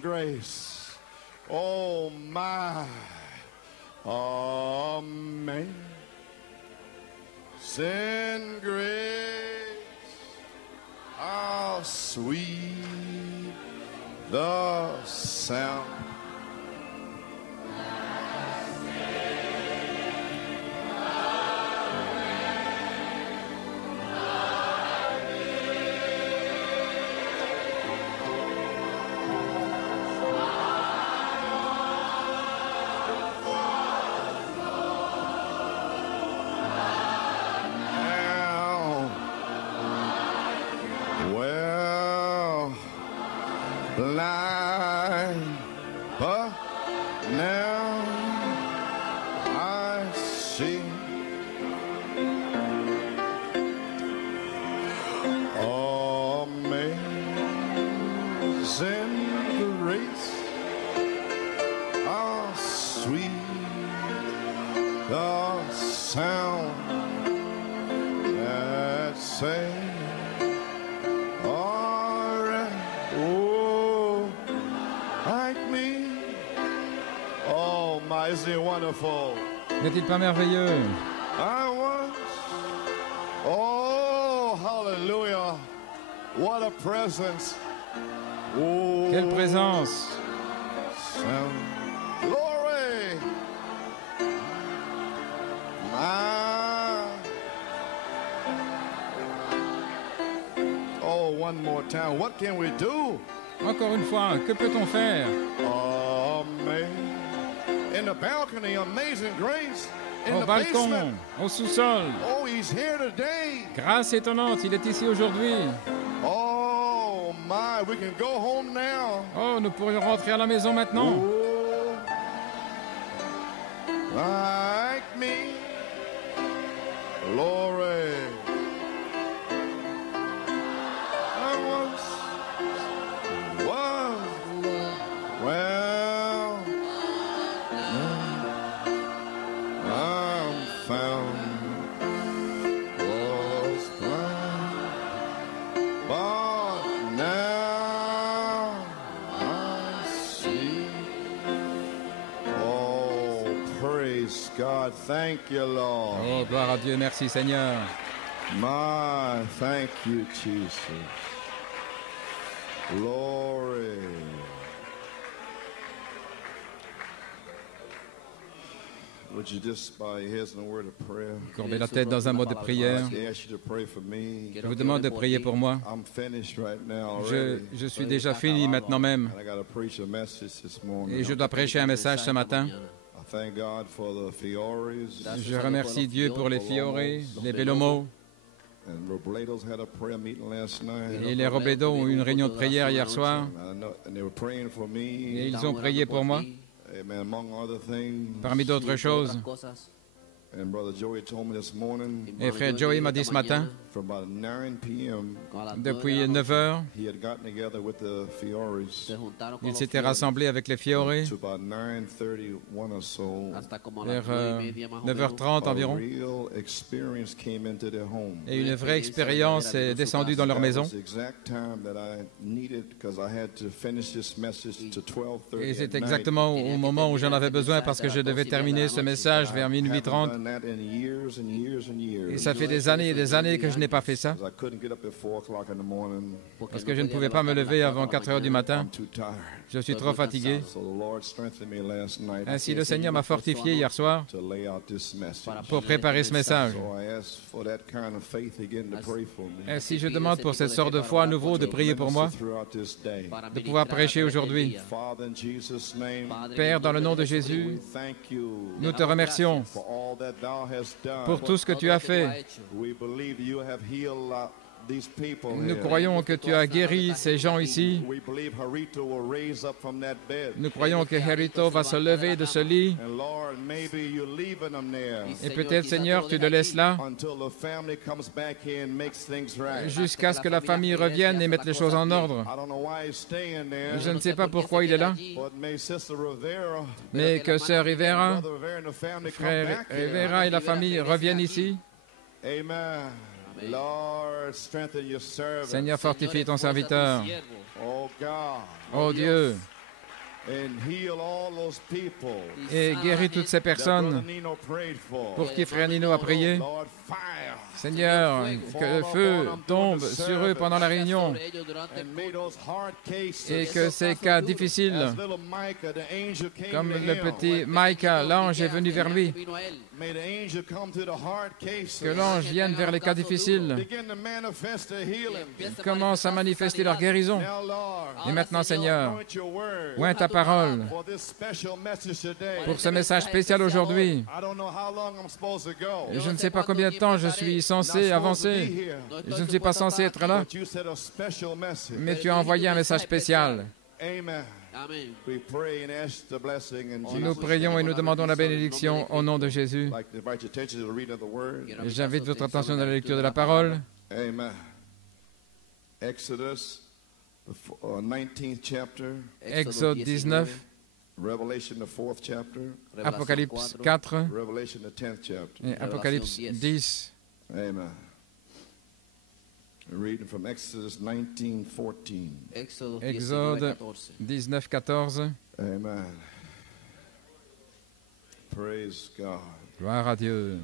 Grace. Oh my, amazing grace, how sweet the sound. Blind, but now I see. Amazing grace, how sweet the sound that saved. Isn't it wonderful? N'est-il pas merveilleux? I was. Oh, hallelujah. What a presence. Oh, quelle présence. Glory. Oh, one more time. What can we do? Encore une fois, que peut-on faire? In the balcony, amazing grace. In Au balcon, basement. au sous-sol. Oh, he's here today. Grâce étonnante, il est ici aujourd'hui. Oh my, we can go home now. Oh, nous pourrions rentrer à la maison maintenant. Oh, like me, glory. I was well, I'm found, was blind, but now I see. Oh, praise God. Thank you, Lord. Oh, gloire à Dieu, merci Seigneur. My, thank you, Jesus. Glory. Would you just bow your heads in a word of prayer? Courbez la tête dans un mot de prière. I ask you to pray for me. Je vous demande de prier pour moi. I'm finished right now already. Je suis déjà fini maintenant même. And I got to preach a message this morning. Et je dois prêcher un message ce matin. I thank God for the Fioris. Je remercie Dieu pour les Fiori, les Bellomo. And Robledo's had a prayer meeting last night. Et les Robledo ont eu une réunion de prière hier soir. And they were praying for me. Et ils ont prié pour moi. Amen. Among other things. Parmi d'autres choses. And Brother Joey told me this morning. Et frère Joey m'a dit ce matin, From about 9 p.m. depuis 9 heures, he had gotten together with the Fioris. il s'était rassemblé avec les Fiori To about 9:31 or so. vers 9h30 environ. A real experience came into their home. Et une vraie expérience est descendue dans leur maison. That was the exact time that I needed because I had to finish this message to 12:30. Et c'est exactement au moment où j'en avais besoin parce que je devais terminer ce message vers minuit 30. Et ça fait des années et des années que je n'ai pas fait ça. Parce que je ne pouvais pas me lever avant 4 heures du matin. Je suis trop fatigué. Ainsi, le Seigneur m'a fortifié hier soir pour préparer ce message. Ainsi, je demande pour cette sorte de foi à nouveau de prier pour moi, de pouvoir prêcher aujourd'hui. Père, dans le nom de Jésus, nous te remercions pour tout ce que tu as fait. Nous croyons que tu as guéri ces gens ici. Nous croyons que Herito va se lever de ce lit. Et peut-être, Seigneur, tu le laisses là jusqu'à ce que la famille revienne et mette les choses en ordre. Je ne sais pas pourquoi il est là, mais que Sœur Rivera, frère Rivera et la famille reviennent ici. Lord, strengthen your servant. Seigneur, fortifie ton serviteur. Oh God. Oh Dieu, et guéris toutes ces personnes pour qui Frère Nino a prié. Seigneur, que le feu tombe sur eux pendant la réunion et que ces cas difficiles, comme le petit Micah, l'ange est venu vers lui, que l'ange vienne vers les cas difficiles, commence à manifester leur guérison. Et maintenant, Seigneur, oint ta parole pour ce message spécial aujourd'hui. Je ne sais pas combien de temps je suis censé avancer. Je ne suis pas censé être là. Mais tu as envoyé un message spécial. Nous prions et nous demandons la bénédiction au nom de Jésus. J'invite votre attention dans la lecture de la parole. Amen. Exodus, the 19th chapter. Exode 19. Revelation, the 4th chapter. Apocalypse 4. Revelation, the 10th chapter. Et Apocalypse 10. Amen. Reading from Exodus 19:14. Exode 19, 14. Amen. Praise God. Gloire à Dieu.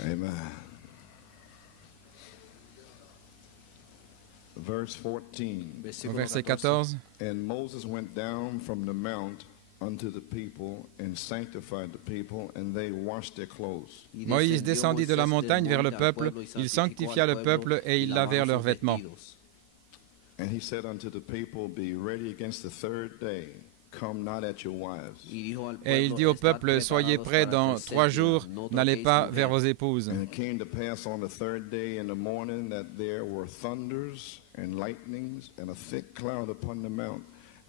Amen. Verse 14. Au verset 14. And Moses went down from the mount unto the people and sanctified the people, and they washed their clothes. Moïse descendit de la montagne vers le peuple, il sanctifia le peuple et ils lavèrent leurs vêtements. And he said unto the people, Be ready against the third day. Come not at your wives. Et il dit au peuple, soyez prêts dans 3 jours, n'allez pas vers vos épouses. And it came to pass on the third day in the morning that there were thunders and lightnings and a thick cloud upon the mount,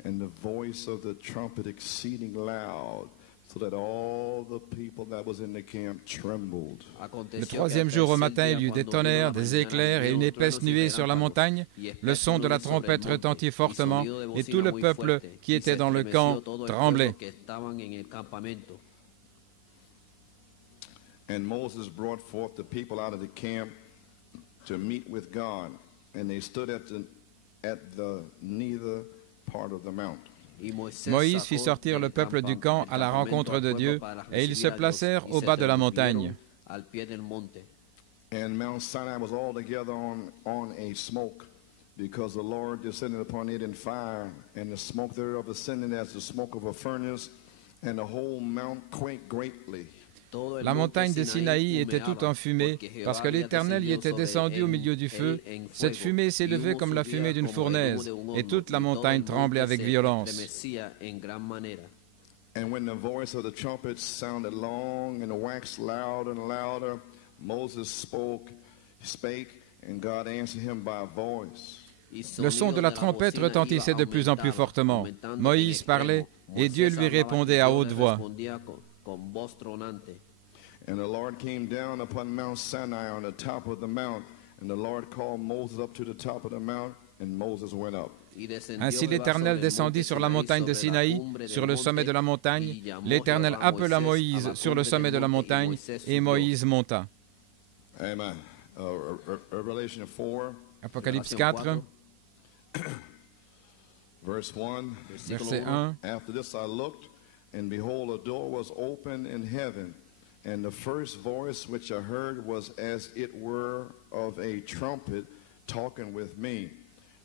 and the voice of the trumpet exceeding loud, so that all the people that was in the camp trembled. Le 3e jour au matin, il y eut des tonnerres, des éclairs et une épaisse nuée sur la montagne. Le son de la trompette retentit fortement, et tout le peuple qui était dans le camp tremblait. And Moses brought forth the people out of the camp to meet with God, and they stood at the neither part of the mount. Moïse fit sortir le peuple du camp à la rencontre de Dieu, et ils se placèrent au bas de la montagne. And Mount Sinai was altogether on a smoke, because the Lord descended upon it in fire, and the smoke thereof ascended as the smoke of a furnace, and the whole mount quaked greatly. La montagne de Sinaï était toute en fumée, parce que l'Éternel y était descendu au milieu du feu. Cette fumée s'élevait comme la fumée d'une fournaise, et toute la montagne tremblait avec violence. And when the voice of the trumpet sounded long and waxed loud and louder, Moses spake, and God answered him by a voice. Le son de la trompette retentissait de plus en plus fortement. Moïse parlait, et Dieu lui répondait à haute voix. And the Lord came down upon Mount Sinai on the top of the mount, and the Lord called Moses up to the top of the mount, and Moses went up. Ainsi l'Éternel descendit sur la montagne de Sinaï, sur le sommet de la montagne. L'Éternel appela Moïse sur le sommet de la montagne, et Moïse monta. Amen. Revelation 4. Apocalypse 4. Verse 1. Verset 1. After this I looked, and behold, a door was open in heaven, and the first voice which I heard was as it were of a trumpet talking with me,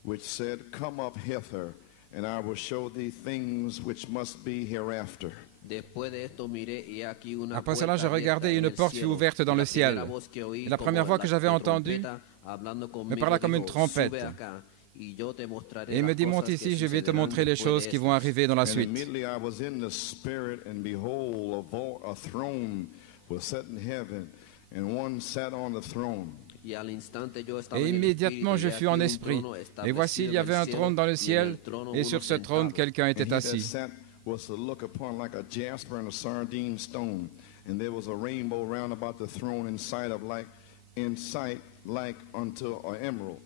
which said, Come up hither, and I will show thee things which must be hereafter. Après cela, je regardai et une porte fut ouverte dans le ciel. Et la première voix que j'avais entendue me parla comme une trompette. Et il me dit, monte ici, je vais te montrer les choses qui vont arriver dans la suite. Et immédiatement je fus en esprit. Et voici, il y avait un trône dans le ciel, et sur ce trône, quelqu'un était assis. like unto an emerald.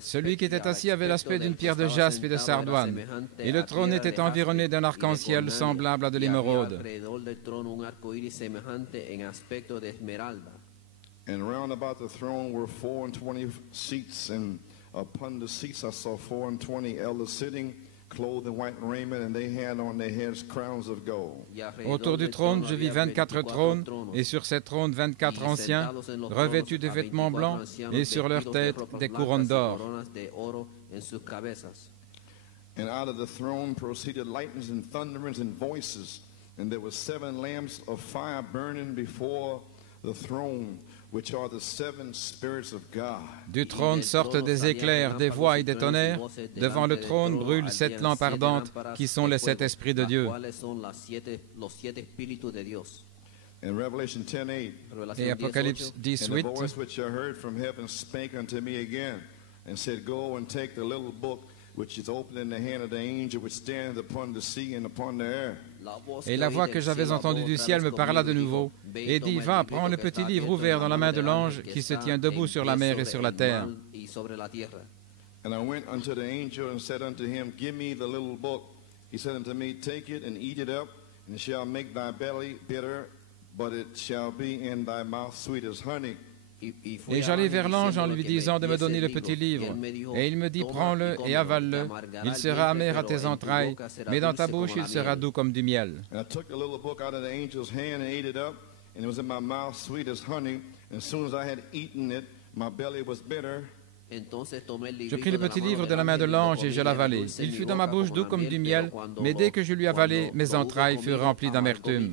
Celui qui était assis avait l'aspect d'une pierre de jaspe et de sardoine, et le trône était environné d'un arc-en-ciel semblable à de l'émeraude. And round about the throne were 24 seats, and upon the seats I saw 24 elders sitting, clothed in white raiment, and they had on their heads crowns of gold. Autour du trône, je vis 24 trônes, et sur ces trônes 24 anciens, revêtus de vêtements blancs, et sur leurs têtes des couronnes d'or. And out of the throne proceeded lightnings and thunderings and voices, and there were 7 lamps of fire burning before the throne, which are the 7 spirits of God. Du trône sortent des éclairs, des voix et des tonnerres. Devant le trône brûlent 7 lampes ardentes, qui sont les 7 esprits de Dieu. In Revelation 10:8, Et Apocalypse 10, and the 8, voice which I heard from heaven spake unto me again, and said, Go and take the little book which is opened in the hand of the angel which standeth upon the sea and upon the air. Et la voix que j'avais entendue du ciel me parla de nouveau, et dit, va, prends le petit livre ouvert dans la main de l'ange qui se tient debout sur la mer et sur la terre. And I went unto the angel and said unto him, Give me the little book. He said unto me, Take it and eat it up, and it shall make thy belly bitter, but it shall be in thy mouth sweet as honey. Et j'allai vers l'ange en lui disant de me donner le petit livre. Et il me dit, prends-le et avale-le. Il sera amer à tes entrailles, mais dans ta bouche il sera doux comme du miel. And I took the little book out of the angel's hand and ate it up, and it was in my mouth sweet as honey. And as soon as I had eaten it, my belly was bitter. Je pris le petit livre de la main de l'ange et je l'avalai. Il fut dans ma bouche doux comme du miel, mais dès que je lui avalai, mes entrailles furent remplies d'amertume.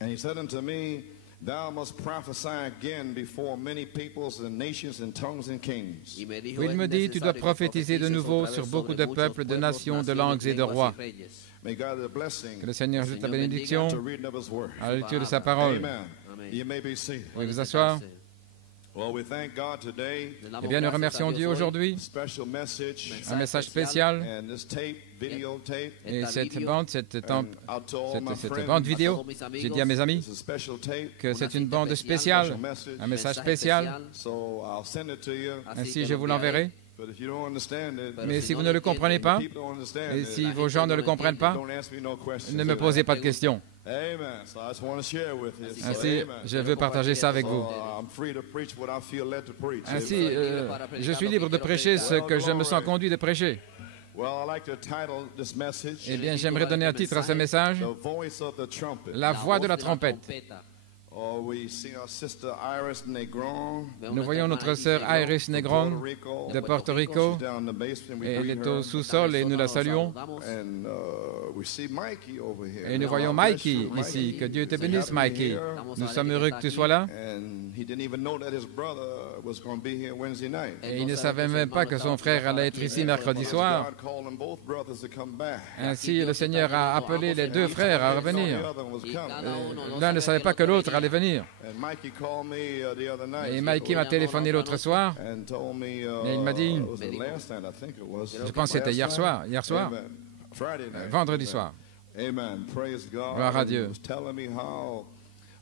And he said unto me, Thou must prophesy again before many peoples and nations and tongues and kings. Où il me dit, tu dois prophétiser de nouveau sur beaucoup de peuples, de nations, de langues et de rois. May God have a blessing Que le Seigneur ajoute la bénédiction to reading of his word. à la lecture de sa parole. Amen. You may be seated. Vous pouvez vous asseoir. Well, we thank God today. Eh bien, nous remercions Dieu aujourd'hui. Special message Un message spécial. and this tape, videotape. Et cette bande, cette Cette bande vidéo, j'ai dit à mes amis It's a special tape. que c'est une bande spéciale, un message spécial. So I'll send it to you. Ainsi, je vous l'enverrai. But if you don't understand it, Mais si vous ne le comprenez pas, people don't understand et it, si vos gens ne le comprennent pas, don't ask me no questions. ne me posez pas de questions. Amen. So I just want to share with you. So, Ainsi, amen. je veux partager ça avec vous. I'm free to preach what I feel led to preach. Ainsi, je suis libre de prêcher ce que je me sens conduit de prêcher. Well, I like to title this message, Eh bien, j'aimerais donner un titre à ce message, The Voice of the Trumpet. La voix de la trompette. Oh, we see our sister Iris Negron, Nous voyons notre sœur Iris Negron de Porto Rico. down in the basement. We Et elle greet est her. au sous-sol et nous la saluons. And we see Mikey over here. Et nous Now, voyons God bless Mikey you, ici. Que Dieu te He's bénisse, happy Mikey. here. Nous sommes heureux que tu sois là. And he didn't even know that his brother was going to be here Wednesday night. Et il ne savait même pas que son frère allait être ici mercredi soir. God called them both brothers to come back. Ainsi, le Seigneur a appelé les deux frères à revenir. The other one was coming. L'un ne savait pas que l'autre allait venir. And Mikey called me the other night. Et Mikey m'a téléphoné l'autre soir. And told me, Et il m'a dit, it was the last night, I think it was. Je pense que c'était hier soir. Amen. Friday night. Vendredi soir. Amen. Praise God. Gloire à And Dieu. He was telling me how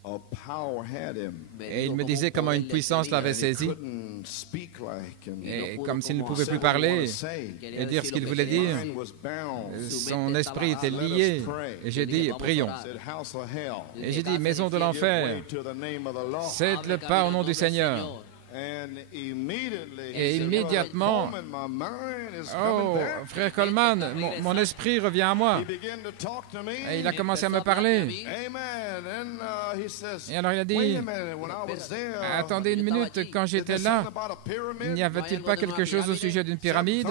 a power had him. Et il me disait comment une puissance l'avait And he saisi. couldn't speak like and Et comme s'il ne pouvait say plus what he wanted parler to say. et dire ce qu'il voulait dire, Mine was bound. son esprit était lié. Et j'ai dit, prions. Said, House of hell. Et j'ai dit, maison de Give l'enfer, way to the name of the Lord. cède le pas au nom du Seigneur. And immediately, Et he said, immédiatement, Brother Coleman, my mind is oh, coming back. frère Coleman, mon esprit revient à moi. He began to talk to me. Et il a commencé à me parler. Amen. And he says, Et alors il a wait dit, a minute, when I was there, attendez une minute, quand j'étais là, about a pyramid? n'y avait-il pas quelque chose au sujet d'une pyramide?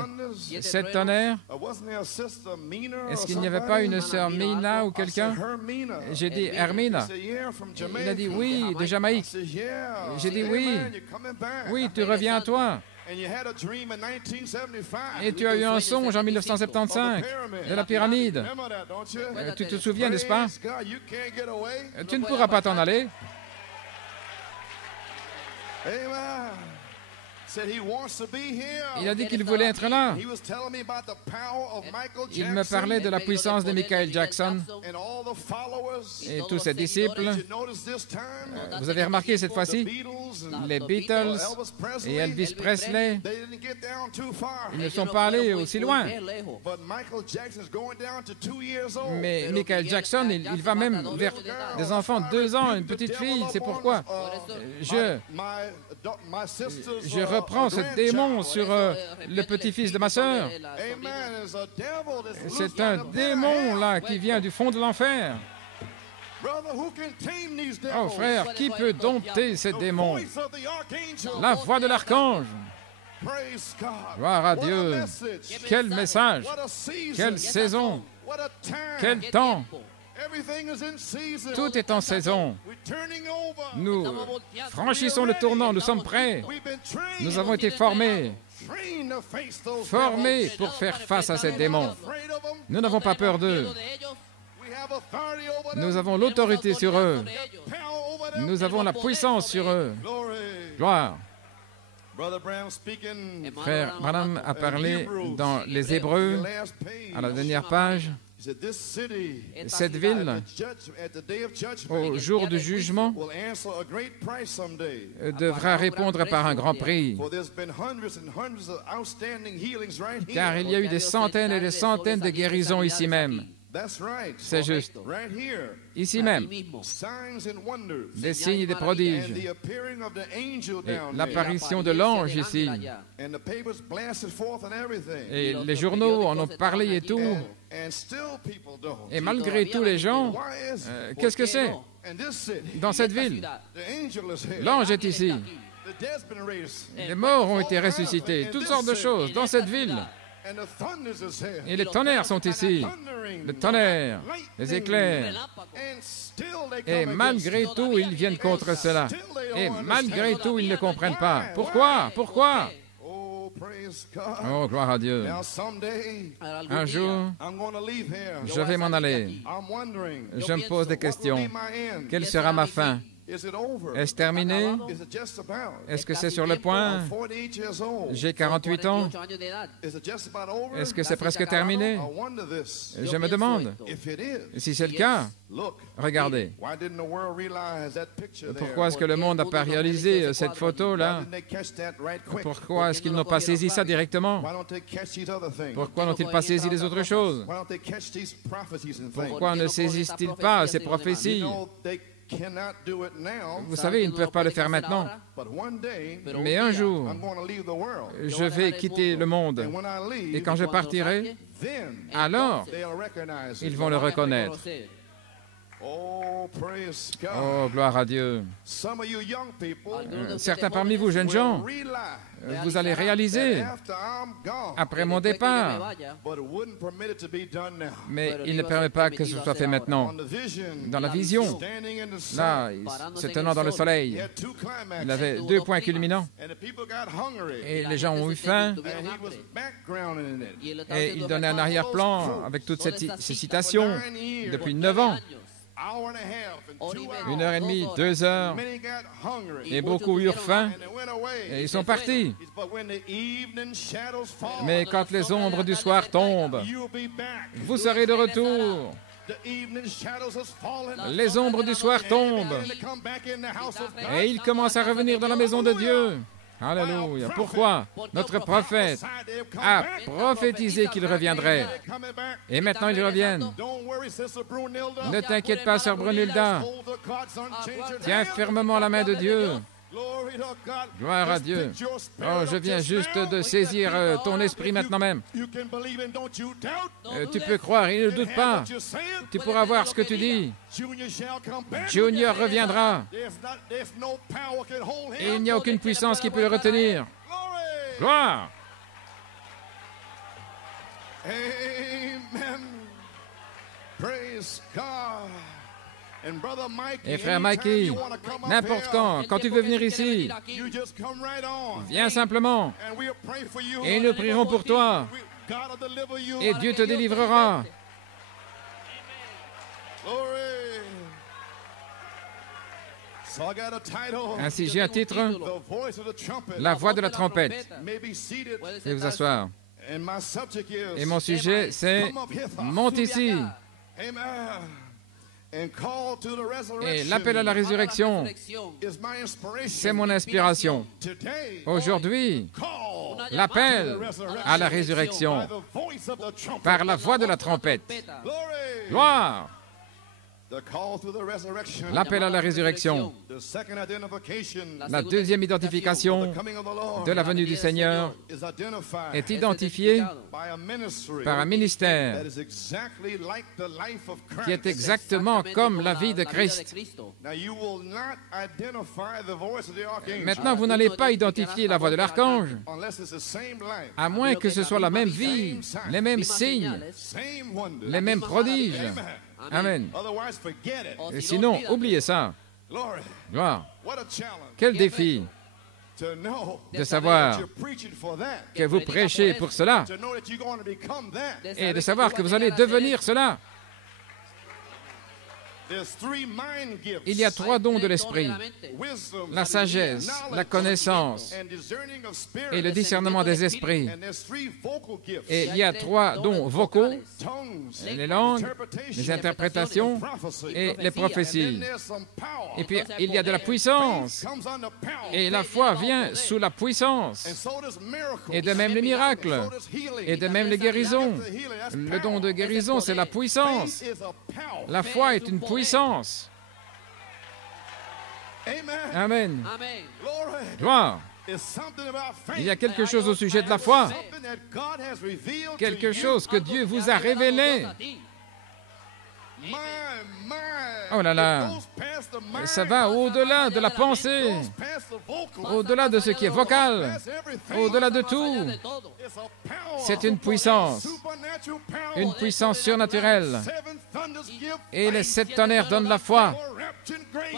7 tonnerres? Wasn't there a sister Mina or Est-ce qu'il n'y avait somebody? pas une sœur Mina ou I quelqu'un? said, Hermina. J'ai dit, Hermina. He said, yeah, from Jamaica. Il a dit, oui, de Jamaïque. I said, yeah. J'ai dit, Amen, oui. you're coming back. Oui, tu reviens à toi. And you had a dream in 1975. Et tu as eu un songe en 1975 de la pyramide. Remember that, don't you? Tu te souviens, n'est-ce pas? Praise God, you can't get away. Tu ne pourras pas t'en aller. Amen. Il a dit qu'il voulait être là. Il me parlait de la puissance de Michael Jackson et tous ses disciples. Vous avez remarqué cette fois-ci, les Beatles et Elvis Presley, ils ne sont pas allés aussi loin. Mais Michael Jackson, il va même vers des enfants de 2 ans, une petite fille. C'est pourquoi je reprends ce démon sur le petit-fils de ma sœur. C'est un démon là qui vient du fond de l'enfer. Oh frère, qui peut dompter ces démons? La voix de l'archange. Gloire à Dieu. Quel message, quelle saison, quel temps. Tout est en saison. Nous franchissons le tournant, nous sommes prêts. Nous avons été formés pour faire face à ces démons. Nous n'avons pas peur d'eux. Nous avons l'autorité sur eux. Nous avons la puissance sur eux. Gloire. Frère Branham a parlé dans les Hébreux, à la dernière page. Cette ville, au jour du jugement, devra répondre par un grand prix. Car il y a eu des centaines et des centaines de guérisons ici même. C'est juste. Ici même. Des signes et des prodiges. Et l'apparition de l'ange ici. Et les journaux en ont parlé et tout. Et malgré tout, les gens, qu'est-ce que c'est dans cette ville? L'ange est ici. Les morts ont été ressuscités. Toutes sortes de choses dans cette ville. Et les tonnerres sont ici. Le tonnerre, les éclairs. Et malgré tout, ils viennent contre cela. Et malgré tout, ils ne comprennent pas. Pourquoi? Pourquoi? Oh, gloire à Dieu. Un jour, je vais m'en aller. Je me pose des questions. Quelle sera ma fin? Est-ce terminé? Est-ce que c'est sur le point? J'ai 48 ans. Est-ce que c'est presque terminé? Je me demande. Si c'est le cas, regardez. Pourquoi est-ce que le monde n'a pas réalisé cette photo-là? Pourquoi est-ce qu'ils n'ont pas saisi ça directement? Pourquoi n'ont-ils pas saisi les autres choses? Pourquoi ne saisissent-ils pas ces prophéties? Vous savez, ils ne peuvent pas le faire maintenant. Mais un jour, je vais quitter le monde. Et quand je partirai, alors, ils vont le reconnaître. Oh, gloire à Dieu. Certains parmi vous, jeunes gens, vous allez réaliser, après mon départ, mais il ne permet pas que ce soit fait maintenant. Dans la vision, là, se tenant dans le soleil, il avait 2 points culminants, et les gens ont eu faim, et il donnait un arrière-plan avec toutes ces citations depuis 9 ans. 1h30, 2 heures, et beaucoup eurent faim, et ils sont partis. Mais quand les ombres du soir tombent, vous serez de retour. Les ombres du soir tombent, et ils commencent à revenir dans la maison de Dieu. Alléluia. Pourquoi? Notre prophète a prophétisé qu'il reviendrait. Et maintenant, ils reviennent. Ne t'inquiète pas, sœur Brunhilda. Tiens fermement la main de Dieu. Gloire à Dieu. Oh, je viens juste de saisir ton esprit maintenant même. Tu peux croire, il ne doute pas. Tu pourras voir ce que tu dis. Junior reviendra. Et il n'y a aucune puissance qui peut le retenir. Gloire. Amen. Praise God. Et frère Mikey, n'importe quand tu veux venir ici, viens simplement et nous prierons pour toi et Dieu te délivrera. Ainsi, j'ai un titre, La voix de la trompette. Veuillez vous asseoir. Et mon sujet, c'est Monte ici. Et l'appel à la résurrection, c'est mon inspiration. Aujourd'hui, l'appel à la résurrection par la voix de la trompette. Gloire! L'appel à la résurrection. La deuxième identification de la venue du Seigneur est identifiée par un ministère qui est exactement comme la vie de Christ. Maintenant, vous n'allez pas identifier la voix de l'archange, à moins que ce soit la même vie, les mêmes signes, les mêmes prodiges. Amen. Et sinon, oubliez ça. Gloire. Quel défi de savoir que vous prêchez pour cela et de savoir que vous allez devenir cela. Il y a 3 dons de l'esprit, la sagesse, la connaissance et le discernement des esprits. Et il y a 3 dons vocaux, les langues, les interprétations et les prophéties. Et puis il y a de la puissance. Et la foi vient sous la puissance. Et de même les miracles. Et de même les guérisons. Le don de guérison, c'est la puissance. La foi est une puissance. Amen. Gloire. Il y a quelque chose au sujet de la foi. Quelque chose que Dieu vous a révélé. Oh là là, ça va au-delà de la pensée, au-delà de ce qui est vocal, au-delà de tout. C'est une puissance surnaturelle. Et les 7 tonnerres donnent la foi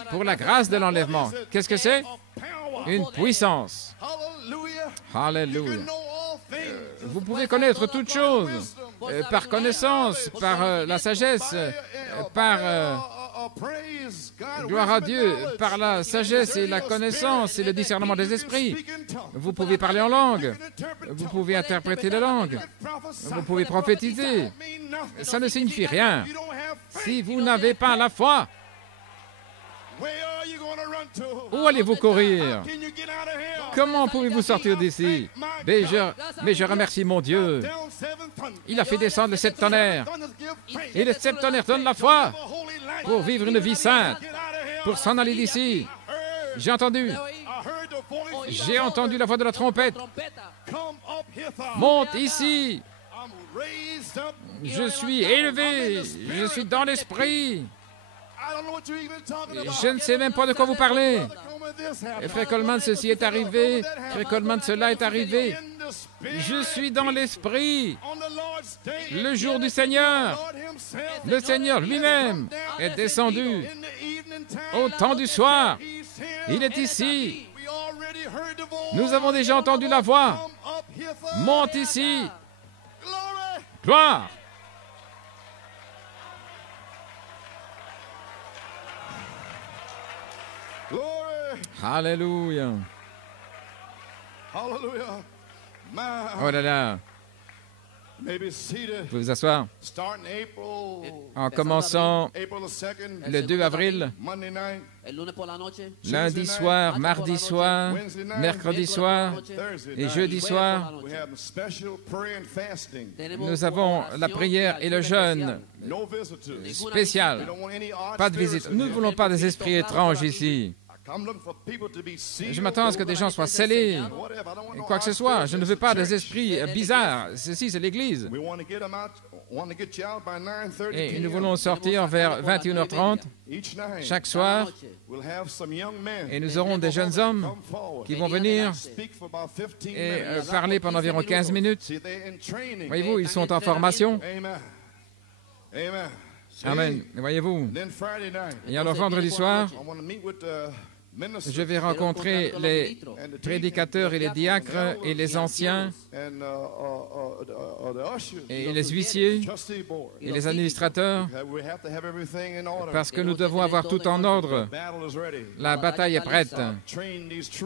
pour la grâce de l'enlèvement. Qu'est-ce que c'est? Une puissance. Alléluia. Vous pouvez connaître toutes choses par connaissance, par la sagesse, par gloire à Dieu, par la sagesse et la connaissance et le discernement des esprits. Vous pouvez parler en langue, vous pouvez interpréter les langues, vous pouvez prophétiser. Ça ne signifie rien si vous n'avez pas la foi. Où allez-vous courir? Comment pouvez-vous sortir d'ici? Mais je remercie mon Dieu. Il a fait descendre les 7 tonnerres. Et les 7 tonnerres donnent la foi pour vivre une vie sainte, pour s'en aller d'ici. J'ai entendu la voix de la trompette. Monte ici. Je suis élevé. Je suis dans l'esprit. Je ne sais même pas de quoi vous parlez. Et Frère Coleman, ceci est arrivé. Frère Coleman, cela est arrivé. Je suis dans l'esprit. Le jour du Seigneur, le Seigneur lui-même est descendu au temps du soir. Il est ici. Nous avons déjà entendu la voix. Monte ici. Gloire. Alléluia. Oh là là. Vous pouvez vous asseoir. En commençant le 2 avril, lundi soir, mardi soir, mercredi soir et jeudi soir, nous avons la prière et le jeûne spécial. Pas de visite. Nous ne voulons pas des esprits étranges ici. Je m'attends à ce que des gens soient scellés, quoi que ce soit. Je ne veux pas des esprits bizarres. Ceci, c'est l'Église. Et nous voulons sortir vers 21h30 chaque soir. Et nous aurons des jeunes hommes qui vont venir et parler pendant environ 15 minutes. Voyez-vous, ils sont en formation. Amen. Voyez-vous. Et alors, vendredi soir, je vais rencontrer les prédicateurs et les diacres et les anciens et les huissiers et les administrateurs, parce que nous devons avoir tout en ordre. La bataille est prête.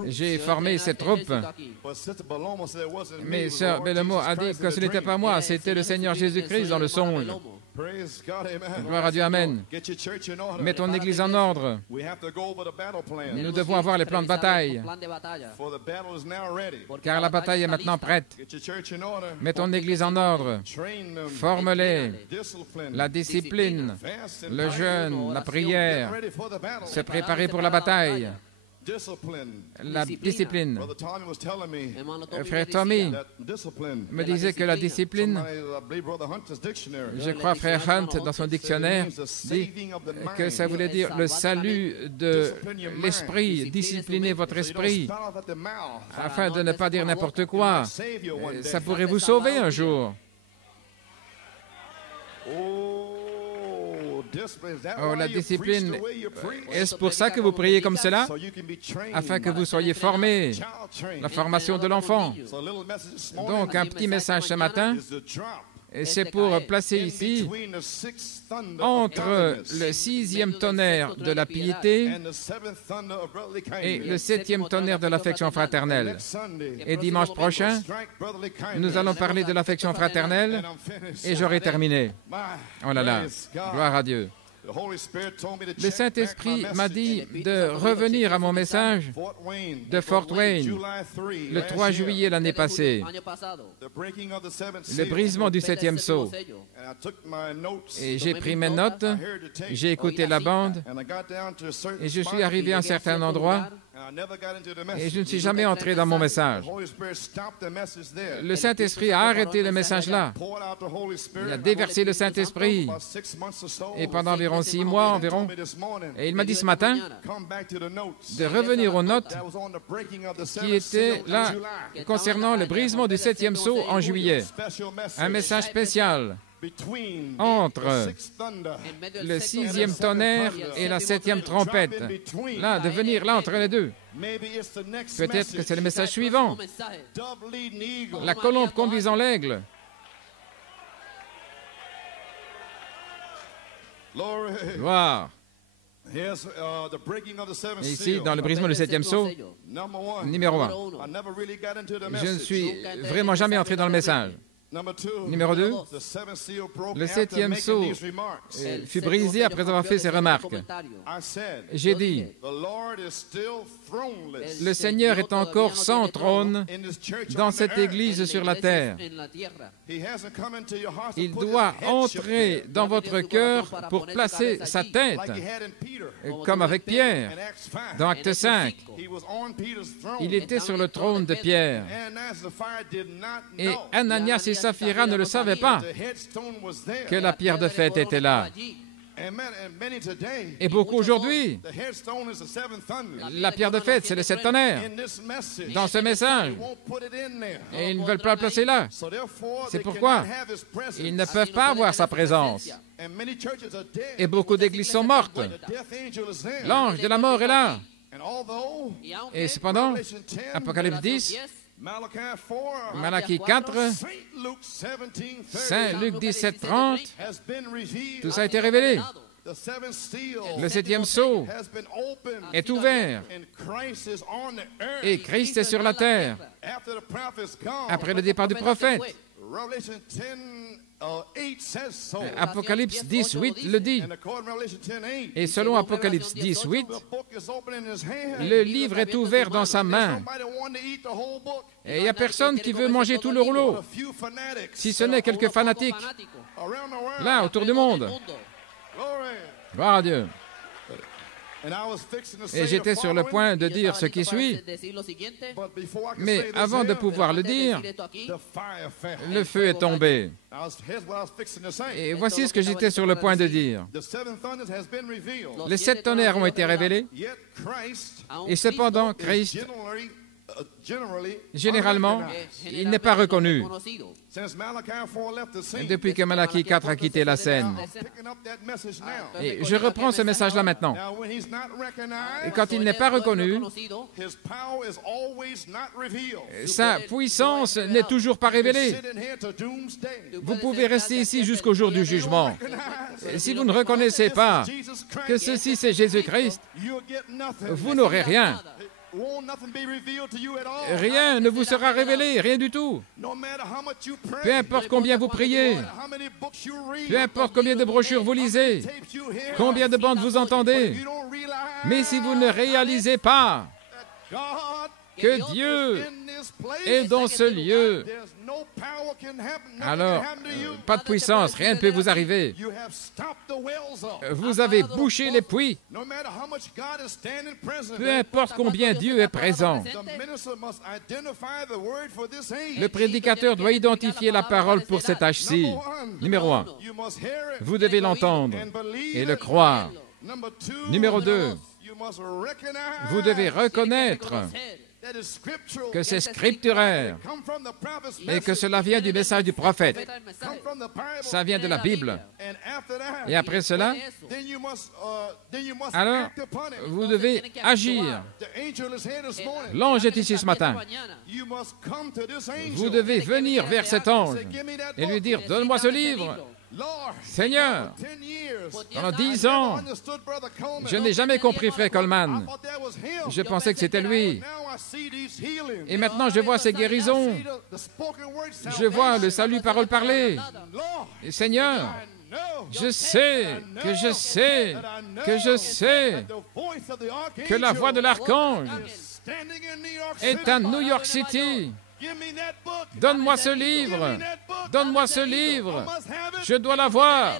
J'ai formé cette troupe, mais Sœur Bellomo a dit que ce n'était pas moi, c'était le Seigneur Jésus-Christ dans le songe. Gloire à Dieu, Amen. Mets ton Église en ordre. Nous devons avoir les plans de bataille, car la bataille est maintenant prête. Mets ton Église en ordre. Forme-les. La discipline, le jeûne, la prière, se préparer pour la bataille. La discipline. Frère Tommy me disait que la discipline, je crois Frère Hunt dans son dictionnaire, dit que ça voulait dire le salut de l'esprit, disciplinez votre esprit afin de ne pas dire n'importe quoi. Ça pourrait vous sauver un jour. Oh, la discipline, est-ce pour ça que vous priez comme cela? Afin que vous soyez formés, la formation de l'enfant. Donc, un petit message ce matin, et c'est pour placer ici, entre le 6e tonnerre de la piété et le 7e tonnerre de l'affection fraternelle. Et dimanche prochain, nous allons parler de l'affection fraternelle et j'aurai terminé. Oh là là, gloire à Dieu. Le Saint-Esprit m'a dit de revenir à mon message de Fort Wayne, le 3 juillet l'année passée, le brisement du 7e sceau. Et j'ai pris mes notes, j'ai écouté la bande, et je suis arrivé à un certain endroit, et je ne suis jamais entré dans mon message. Le Saint-Esprit a arrêté le message là. Il a déversé le Saint-Esprit. Et pendant environ 6 mois, environ, et il m'a dit ce matin de revenir aux notes qui étaient là concernant le brisement du 7e sceau en juillet. Un message spécial entre le 6e tonnerre et la 7e trompette. Là, de venir là entre les deux. Peut-être que c'est le message suivant. La colombe conduisant l'aigle. Gloire. Et ici, dans le brisement du 7e sceau, numéro 1. Je ne suis vraiment jamais entré dans le message. Numéro 2, le 7e sceau fut brisé après avoir fait ses remarques. J'ai dit, le Seigneur est encore sans trône dans cette Église sur la terre. Il doit entrer dans votre cœur pour placer sa tête, comme avec Pierre, dans Acte 5. Il était sur le trône de Pierre. Et Ananias et Saphira ne le savaient pas que la pierre de fête était là. Et beaucoup aujourd'hui, la pierre de fête, c'est le 7 tonnerres. Dans ce message, et ils ne veulent pas la placer là. C'est pourquoi ils ne peuvent pas avoir sa présence. Et beaucoup d'églises sont mortes. L'ange de la mort est là. Et cependant, Apocalypse 10, Malachie 4, Saint Luc 17, 30, tout ça a été révélé. Le 7e sceau est ouvert et Christ est sur la terre après le départ du prophète. Apocalypse 10, 8 le dit. Et selon Apocalypse 10, 8, le livre est ouvert dans sa main. Et il n'y a personne qui veut manger tout le rouleau, si ce n'est quelques fanatiques, là, autour du monde. Gloire à Dieu. Et j'étais sur le point de dire ce qui suit, mais avant de pouvoir le dire, le feu est tombé. Et voici ce que j'étais sur le point de dire. Les 7 tonnerres ont été révélés, et cependant, Christ généralement, il n'est pas reconnu. Depuis que Malachie 4 a quitté la scène. Et je reprends ce message-là maintenant. Et quand il n'est pas reconnu, sa puissance n'est toujours pas révélée. Vous pouvez rester ici jusqu'au jour du jugement. Et si vous ne reconnaissez pas que ceci c'est Jésus-Christ, vous n'aurez rien. Rien ne vous sera révélé, rien du tout. Peu importe combien vous priez, peu importe combien de brochures vous lisez, combien de bandes vous entendez, mais si vous ne réalisez pas que Dieu est dans ce lieu, alors, pas de puissance, rien ne peut vous arriver. Vous avez bouché les puits. Peu importe combien Dieu est présent. Le prédicateur doit identifier la parole pour cet âge-ci. Numéro 1, vous devez l'entendre et le croire. Numéro 2, vous devez reconnaître que c'est scripturaire et que cela vient du message du prophète. Ça vient de la Bible. Et après cela, alors, vous devez agir. L'ange est ici ce matin. Vous devez venir vers cet ange et lui dire, donne-moi ce livre. Seigneur, pendant 10 ans, je n'ai jamais compris Frère Coleman. Je pensais que c'était lui. Et maintenant, je vois ces guérisons. Je vois le salut parole parlée. Et Seigneur, je sais que la voix de l'archange est à New York City. Donne-moi ce livre. Donne-moi ce livre. Je dois l'avoir.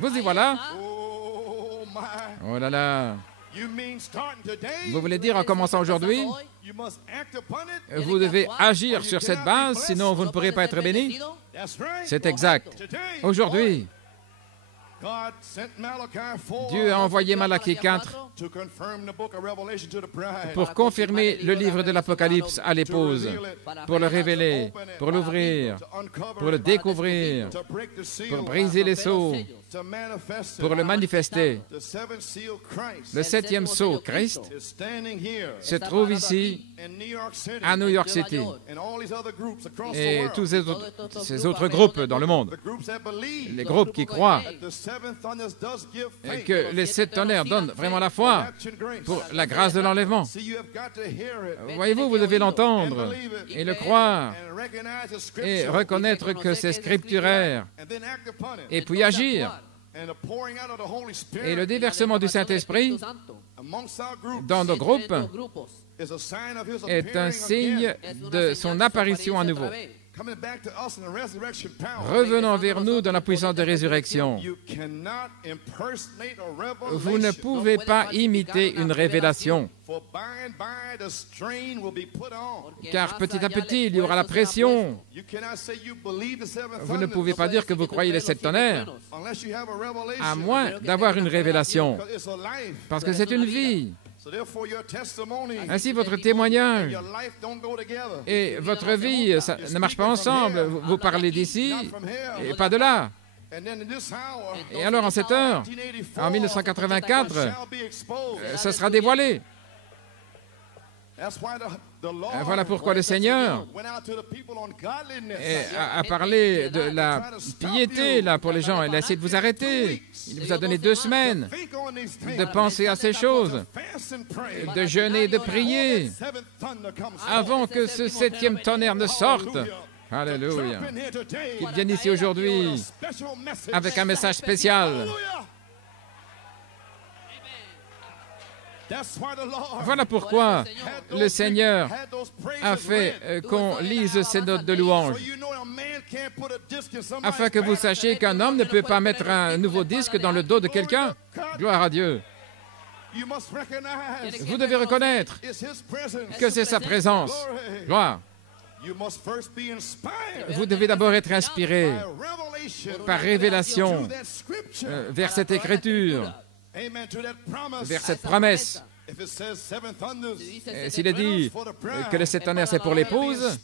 Vous y voilà. Oh là là. Vous voulez dire en commençant aujourd'hui? Vous devez agir sur cette base, sinon vous ne pourrez pas être béni. C'est exact. Aujourd'hui, Dieu a envoyé Malachie 4 pour confirmer le livre de l'Apocalypse à l'épouse, pour le révéler, pour l'ouvrir, pour le découvrir, pour briser les sceaux, pour le manifester. Le 7e sceau, Christ, se trouve ici, à New York City, et tous ces autres groupes dans le monde, les groupes qui croient que les 7 tonnerres donnent vraiment la foi pour la grâce de l'enlèvement. Voyez-vous, vous devez l'entendre et le croire et reconnaître que c'est scripturaire et puis agir. Et le déversement du Saint-Esprit dans nos groupes est un signe de son apparition à nouveau. Revenons vers nous dans la puissance de résurrection. Vous ne pouvez pas imiter une révélation, car petit à petit, il y aura la pression. Vous ne pouvez pas dire que vous croyez les 7 tonnerres, à moins d'avoir une révélation, parce que c'est une vie. Ainsi, votre témoignage et votre vie ça ne marchent pas ensemble. Vous parlez d'ici et pas de là. Et alors, en cette heure, en 1984, ça sera dévoilé. Voilà pourquoi le Seigneur a parlé de la piété là, pour les gens. Il a essayé de vous arrêter. Il vous a donné 2 semaines de penser à ces choses, de jeûner et de prier avant que ce 7e tonnerre ne sorte. Alléluia. Qu'il vienne ici aujourd'hui avec un message spécial. Voilà pourquoi le Seigneur a fait qu'on lise ces notes de louange, afin que vous sachiez qu'un homme ne peut pas mettre un nouveau disque dans le dos de quelqu'un. Gloire à Dieu. Vous devez reconnaître que c'est sa présence. Gloire. Vous devez d'abord être inspiré par révélation vers cette écriture, vers cette promesse. S'il est dit que les 7 tonnerres, c'est pour l'épouse,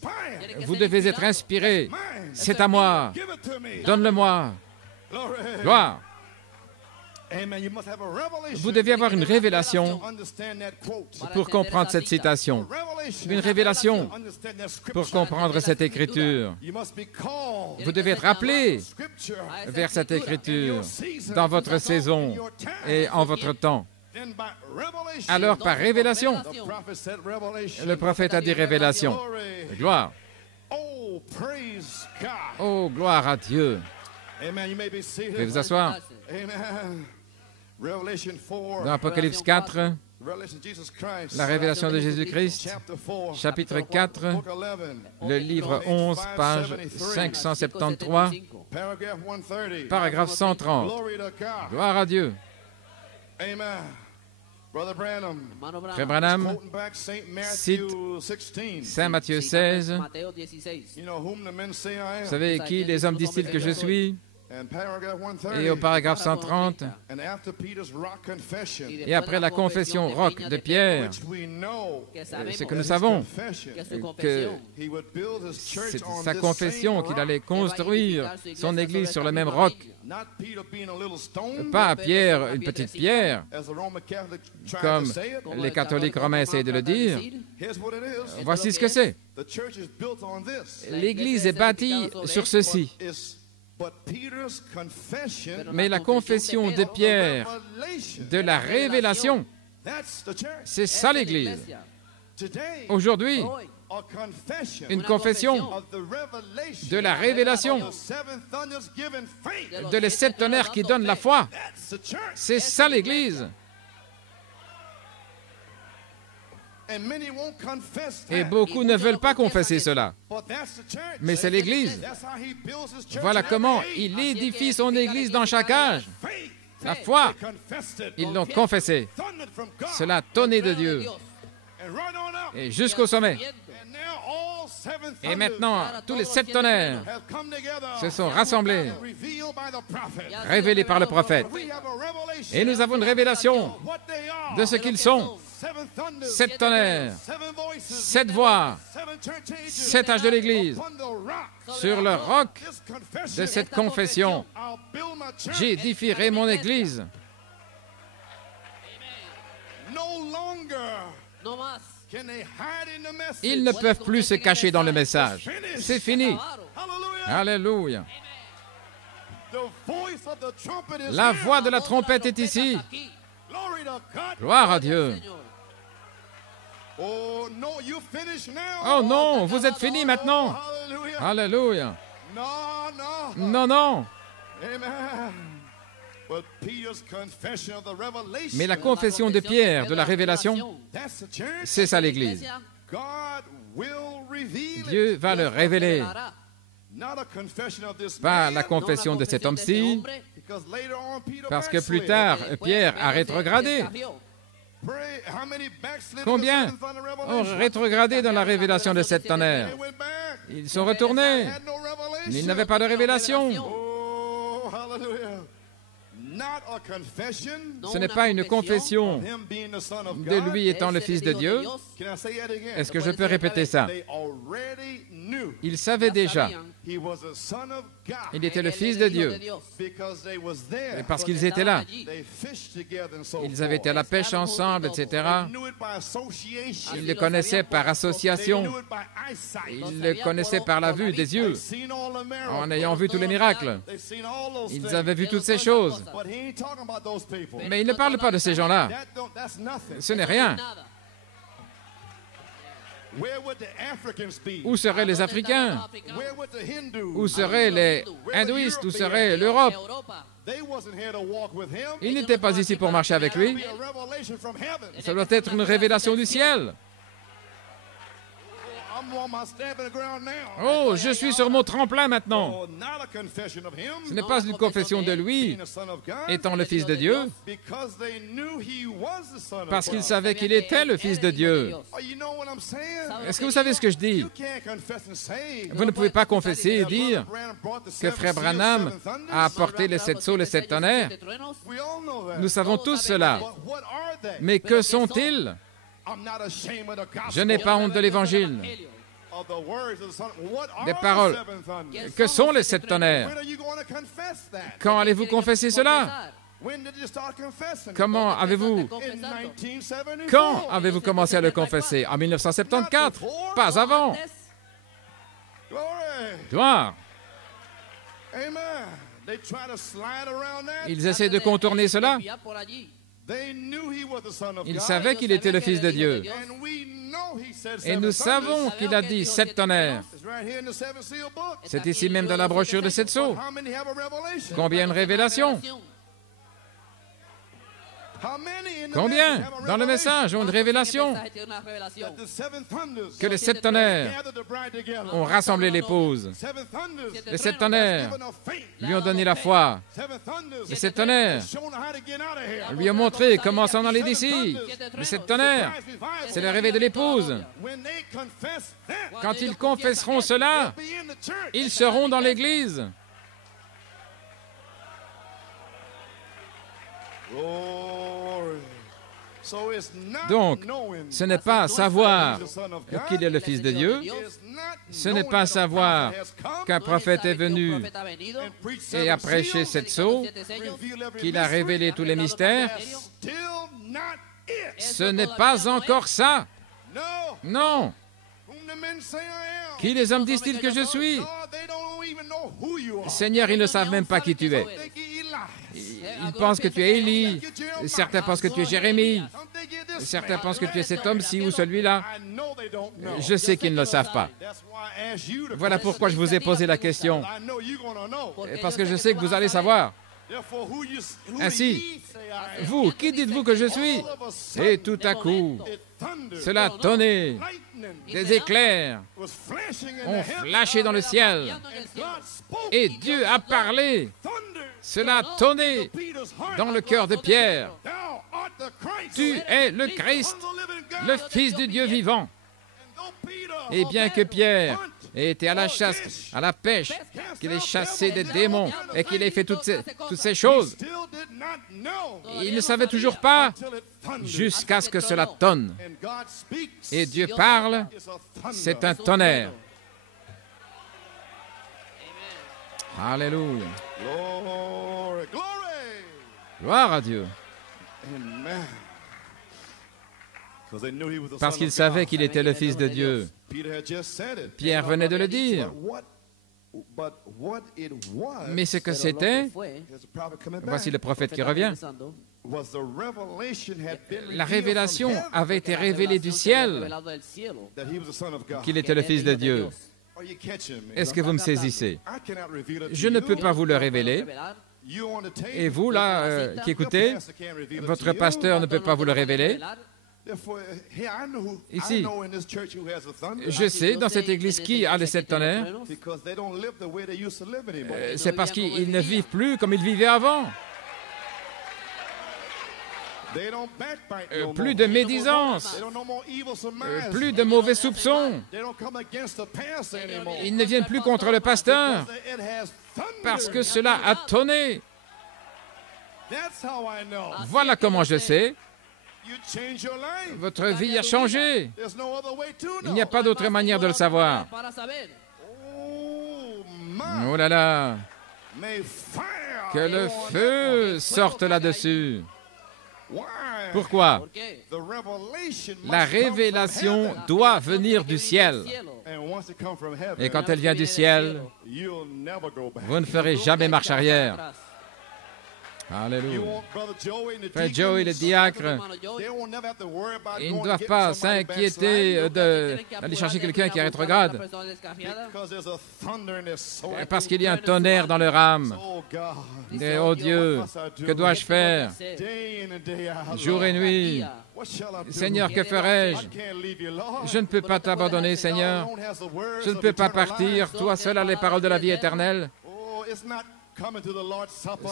vous devez être inspiré. C'est à moi. Donne-le-moi. Gloire. Vous devez avoir une révélation pour comprendre cette citation. Une révélation pour comprendre cette écriture. Vous devez être appelé vers cette écriture dans votre saison et en votre temps. Alors, par révélation, le prophète a dit révélation. Gloire. Oh, gloire à Dieu. Vous pouvez vous asseoir. Dans Apocalypse 4, la révélation de Jésus-Christ, chapitre 4, le livre 11, page 573, paragraphe 130. Gloire à Dieu. Frère Branham cite Saint Matthieu 16. Vous savez qui les hommes disent-ils que je suis? Et au paragraphe 130, et après la confession roc de Pierre, c'est que nous savons que c'est sa confession qu'il allait construire son Église sur le même roc. Pas Pierre, une petite pierre, comme les catholiques romains essayent de le dire. Voici ce que c'est. L'Église est bâtie sur ceci. Mais la confession de Pierre de la révélation, c'est ça l'Église. Aujourd'hui, une confession de la révélation, de les 7 tonnerres qui donnent la foi, c'est ça l'Église. Et beaucoup ne veulent pas confesser cela. Mais c'est l'Église. Voilà comment il édifie son Église dans chaque âge. La foi, ils l'ont confessé. Cela tonnait de Dieu. Et jusqu'au sommet. Et maintenant, tous les 7 tonnerres se sont rassemblés, révélés par le prophète. Et nous avons une révélation de ce qu'ils sont. 7 tonnerres, 7 voix, 7 âges de l'Église. Sur le roc de cette confession, j'édifierai mon Église. Ils ne peuvent plus se cacher dans le message. C'est fini. Alléluia. La voix de la trompette est ici. Gloire à Dieu. Oh non, vous êtes fini maintenant. Alléluia. Non, non. Mais la confession de Pierre de la révélation, c'est ça l'Église. Dieu va le révéler. Pas la confession de cet homme-ci, parce que plus tard, Pierre a rétrogradé. Combien ont rétrogradé dans la révélation de 7 tonnerres? Ils sont retournés. Ils n'avaient pas de révélation. Ce n'est pas une confession de lui étant le Fils de Dieu. Est-ce que je peux répéter ça? Il savait déjà. Il était le Fils de Dieu. Et parce qu'ils étaient là. Ils avaient été à la pêche ensemble, etc. Ils le connaissaient par association. Ils le connaissaient par la vue des yeux, en ayant vu tous les miracles. Ils avaient vu toutes ces choses. Mais il ne parle pas de ces gens-là. Ce n'est rien. Où seraient les Africains? Où seraient les hindouistes? Où serait l'Europe? Ils n'étaient pas ici pour marcher avec lui. Ça doit être une révélation du ciel. Oh, je suis sur mon tremplin maintenant. Ce n'est pas une confession de lui étant le Fils de Dieu, parce qu'il savait qu'il était le Fils de Dieu. Est-ce que vous savez ce que je dis? Vous ne pouvez pas confesser et dire que Frère Branham a apporté les 7 sceaux, les 7 tonnerres. Nous savons tous cela. Mais que sont-ils? Je n'ai pas honte de l'Évangile. Des paroles. Que sont les 7 tonnerres? Quand allez-vous confesser cela? Comment avez-vous... Quand avez-vous commencé à le confesser? En 1974? Pas avant. Gloire. Ils essaient de contourner cela. Ils savaient qu'il était le Fils de Dieu. Et nous savons qu'il a dit 7 tonnerres. C'est ici même dans la brochure de 7 sceaux. Combien de révélations? Combien dans le message ont une révélation que les 7 tonnerres ont rassemblé l'épouse. Les 7 tonnerres lui ont donné la foi. Les 7 tonnerres lui ont montré comment s'en aller d'ici. Les 7 tonnerres, c'est le réveil de l'épouse. Quand ils confesseront cela, ils seront dans l'Église. Donc, ce n'est pas savoir qu'il est le Fils de Dieu, ce n'est pas savoir qu'un prophète est venu et a prêché 7 sceaux, qu'il a révélé tous les mystères. Ce n'est pas encore ça. Non. Qui les hommes disent-ils que je suis? Seigneur, ils ne savent même pas qui tu es. Ils pensent que tu es Élie, certains pensent que tu es Jérémie, certains pensent que tu es cet homme-ci ou celui-là. Je sais qu'ils ne le savent pas. Voilà pourquoi je vous ai posé la question, parce que je sais que vous allez savoir. Ainsi, vous, qui dites-vous que je suis? Et tout à coup, cela tonnait, des éclairs ont flashé dans le ciel, et Dieu a parlé. Cela tonnait dans le cœur de Pierre. Tu es le Christ, le Fils du Dieu vivant. Et bien que Pierre ait été à la chasse, à la pêche, qu'il ait chassé des démons et qu'il ait fait toutes ces choses, il ne savait toujours pas jusqu'à ce que cela tonne. Et Dieu parle, c'est un tonnerre. Alléluia. Gloire à Dieu. Parce qu'il savait qu'il était le Fils de Dieu. Pierre venait de le dire. Mais ce que c'était, voici le prophète qui revient. La révélation avait été révélée du ciel qu'il était le Fils de Dieu. Est-ce que vous me saisissez? Je ne peux pas vous le révéler. Et vous, là, qui écoutez, votre pasteur ne peut pas vous le révéler. Ici, je sais dans cette église qui a les 7 tonnerres. C'est parce qu'ils ne vivent plus comme ils vivaient avant. Plus de médisance, plus de mauvais soupçons. Ils ne viennent plus contre le pasteur parce que cela a tonné. Voilà comment je sais. Votre vie a changé. Il n'y a pas d'autre manière de le savoir. Oh là là! Que le feu sorte là-dessus. Pourquoi? La révélation doit venir du ciel. Et quand elle vient du ciel, vous ne ferez jamais marche arrière. Alléluia. Frère Joey, le diacre, ils ne doivent pas s'inquiéter d'aller chercher quelqu'un qui est rétrograde, parce qu'il y a un tonnerre dans leur âme. Et, oh Dieu, que dois-je faire jour et nuit? Seigneur, que ferai-je? Je ne peux pas t'abandonner, Seigneur. Je ne peux pas partir. Toi seul as les paroles de la vie éternelle.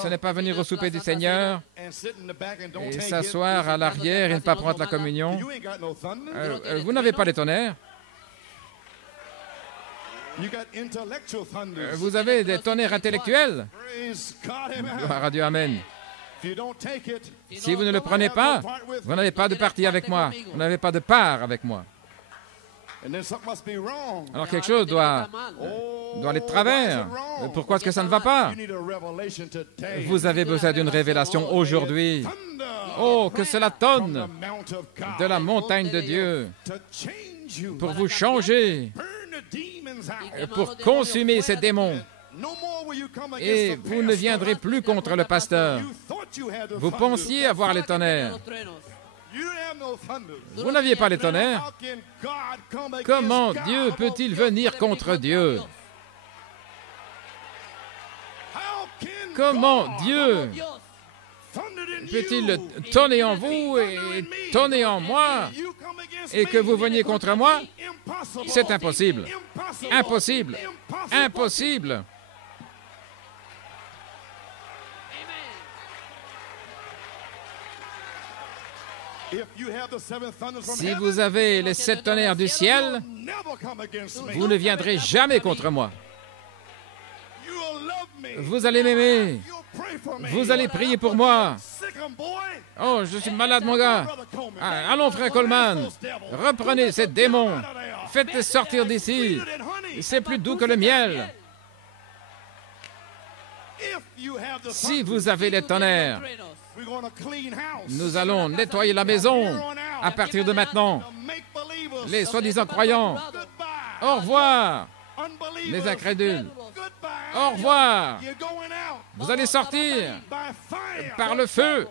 Ce n'est pas venir au souper du Seigneur et s'asseoir à l'arrière et ne pas prendre la communion. Vous n'avez pas les tonnerres. Vous avez des tonnerres intellectuels. Gloire à Dieu, amen. Si vous ne le prenez pas, vous n'avez pas de partie avec moi. Vous n'avez pas de part avec moi. Alors quelque chose doit aller de travers. Pourquoi est-ce que ça ne va pas? Vous avez besoin d'une révélation aujourd'hui. Oh, que cela tonne de la montagne de Dieu pour vous changer, pour consumer ces démons. Et vous ne viendrez plus contre le pasteur. Vous pensiez avoir les tonnerres. Vous n'aviez pas les tonnerres. Comment Dieu peut-il venir contre Dieu? Comment Dieu peut-il tonner en vous et tonner en moi et que vous veniez contre moi? C'est impossible. Impossible. Impossible. Si vous avez les 7 tonnerres du ciel, vous ne viendrez jamais contre moi. Vous allez m'aimer. Vous allez prier pour moi. Oh, je suis malade, mon gars. Ah, allons, frère Coleman. Reprenez ces démons. Faites-les sortir d'ici. C'est plus doux que le miel. Si vous avez les tonnerres, nous allons nettoyer la maison à partir de maintenant. Les soi-disant croyants, au revoir. Les incrédules, au revoir. Vous allez sortir par le feu.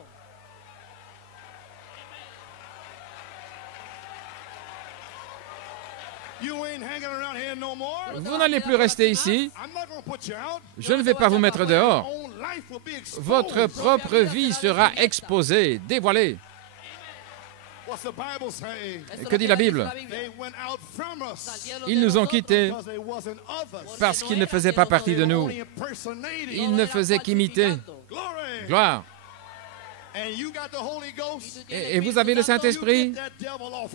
Vous n'allez plus rester ici. Je ne vais pas vous mettre dehors. Votre propre vie sera exposée, dévoilée. Que dit la Bible? Ils nous ont quittés parce qu'ils ne faisaient pas partie de nous. Ils ne faisaient qu'imiter. Gloire. Et vous avez le Saint-Esprit?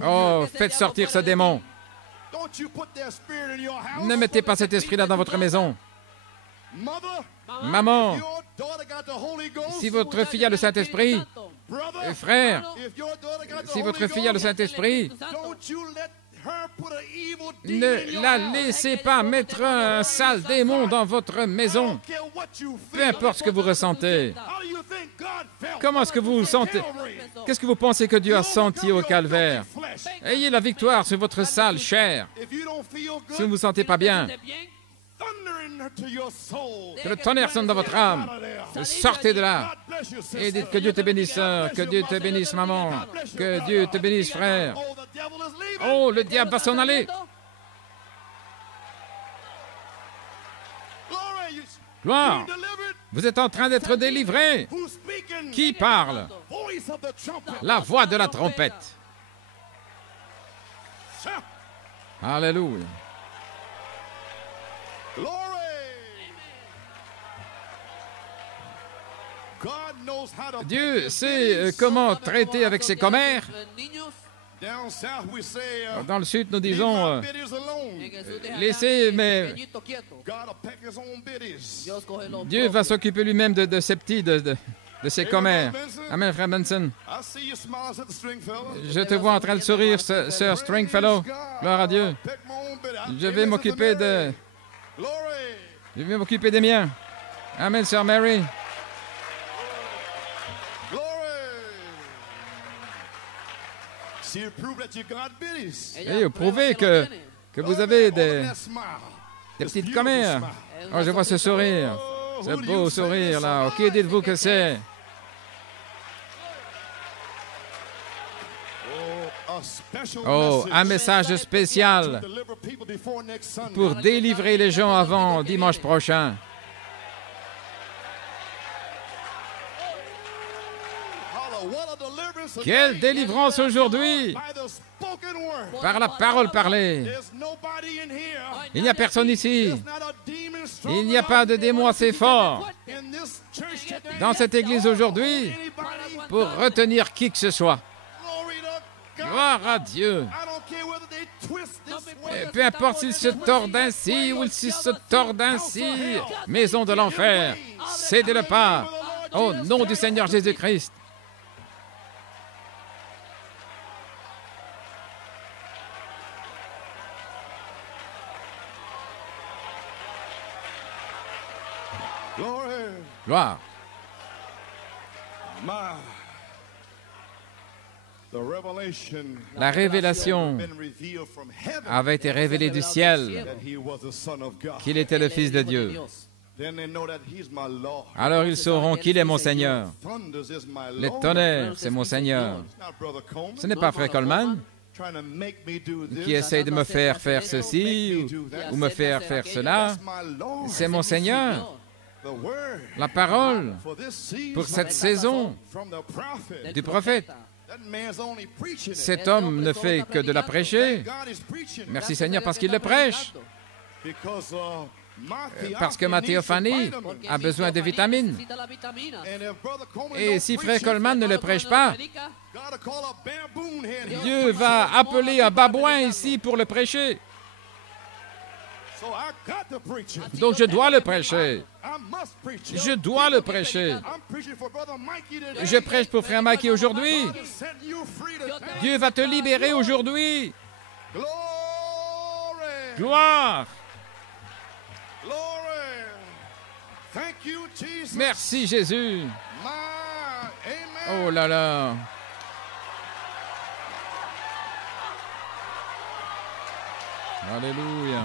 Oh, faites sortir ce démon. Ne mettez pas cet esprit-là dans votre maison. Maman, si votre fille a le Saint-Esprit, frère, si votre fille a le Saint-Esprit, ne la laissez pas mettre un sale démon dans votre maison. Peu importe ce que vous ressentez. Comment est-ce que vous vous sentez? Qu'est-ce que vous pensez que Dieu a senti au calvaire? Ayez la victoire sur votre sale chair. Si vous ne vous sentez pas bien, que le tonnerre sonne dans votre âme. Sortez de là. Et dites que Dieu te bénisse, sœur. Que Dieu te bénisse, maman. Que Dieu te bénisse, frère. Oh, le diable va s'en aller. Gloire. Vous êtes en train d'être délivré. Qui parle? La voix de la trompette. Alléluia. Dieu sait comment traiter avec ses commères. Dans le sud, nous disons laissez, mais Dieu va s'occuper lui-même de ses petits, de ses commères. Amen, frère Benson. Je te vois en train de sourire, sœur Stringfellow. Gloire à Dieu. Je vais m'occuper des miens. Amen, sœur Mary. Et vous prouvez que vous avez des petites commères. Oh, je vois ce sourire. Ce beau sourire, là. Qui dites-vous que c'est? Oh, un message spécial pour délivrer les gens avant dimanche prochain. Quelle délivrance aujourd'hui par la parole parlée. Il n'y a personne ici. Il n'y a pas de démon assez fort dans cette église aujourd'hui pour retenir qui que ce soit. Gloire à Dieu. Et peu importe s'il se tord ainsi ou s'il se tord ainsi, maison de l'enfer, cédez le pas au nom du Seigneur Jésus-Christ. Gloire. La révélation avait été révélée du ciel qu'il était le Fils de Dieu. Alors ils sauront qu'il est mon Seigneur. Les tonnerres, c'est mon Seigneur. Ce n'est pas Frère Coleman qui essaye de me faire faire ceci ou me faire faire cela. C'est mon Seigneur. La parole pour cette saison du prophète. Cet homme ne fait que de la prêcher. Merci Seigneur parce qu'il le prêche. Parce que ma théophanie a besoin de vitamines. Et si Frère Coleman ne le prêche pas, Dieu va appeler un babouin ici pour le prêcher. Donc je dois le prêcher. Je dois le prêcher. Je prêche pour Frère Mikey aujourd'hui. Dieu va te libérer aujourd'hui. Gloire. Merci Jésus. Oh là là. Alléluia.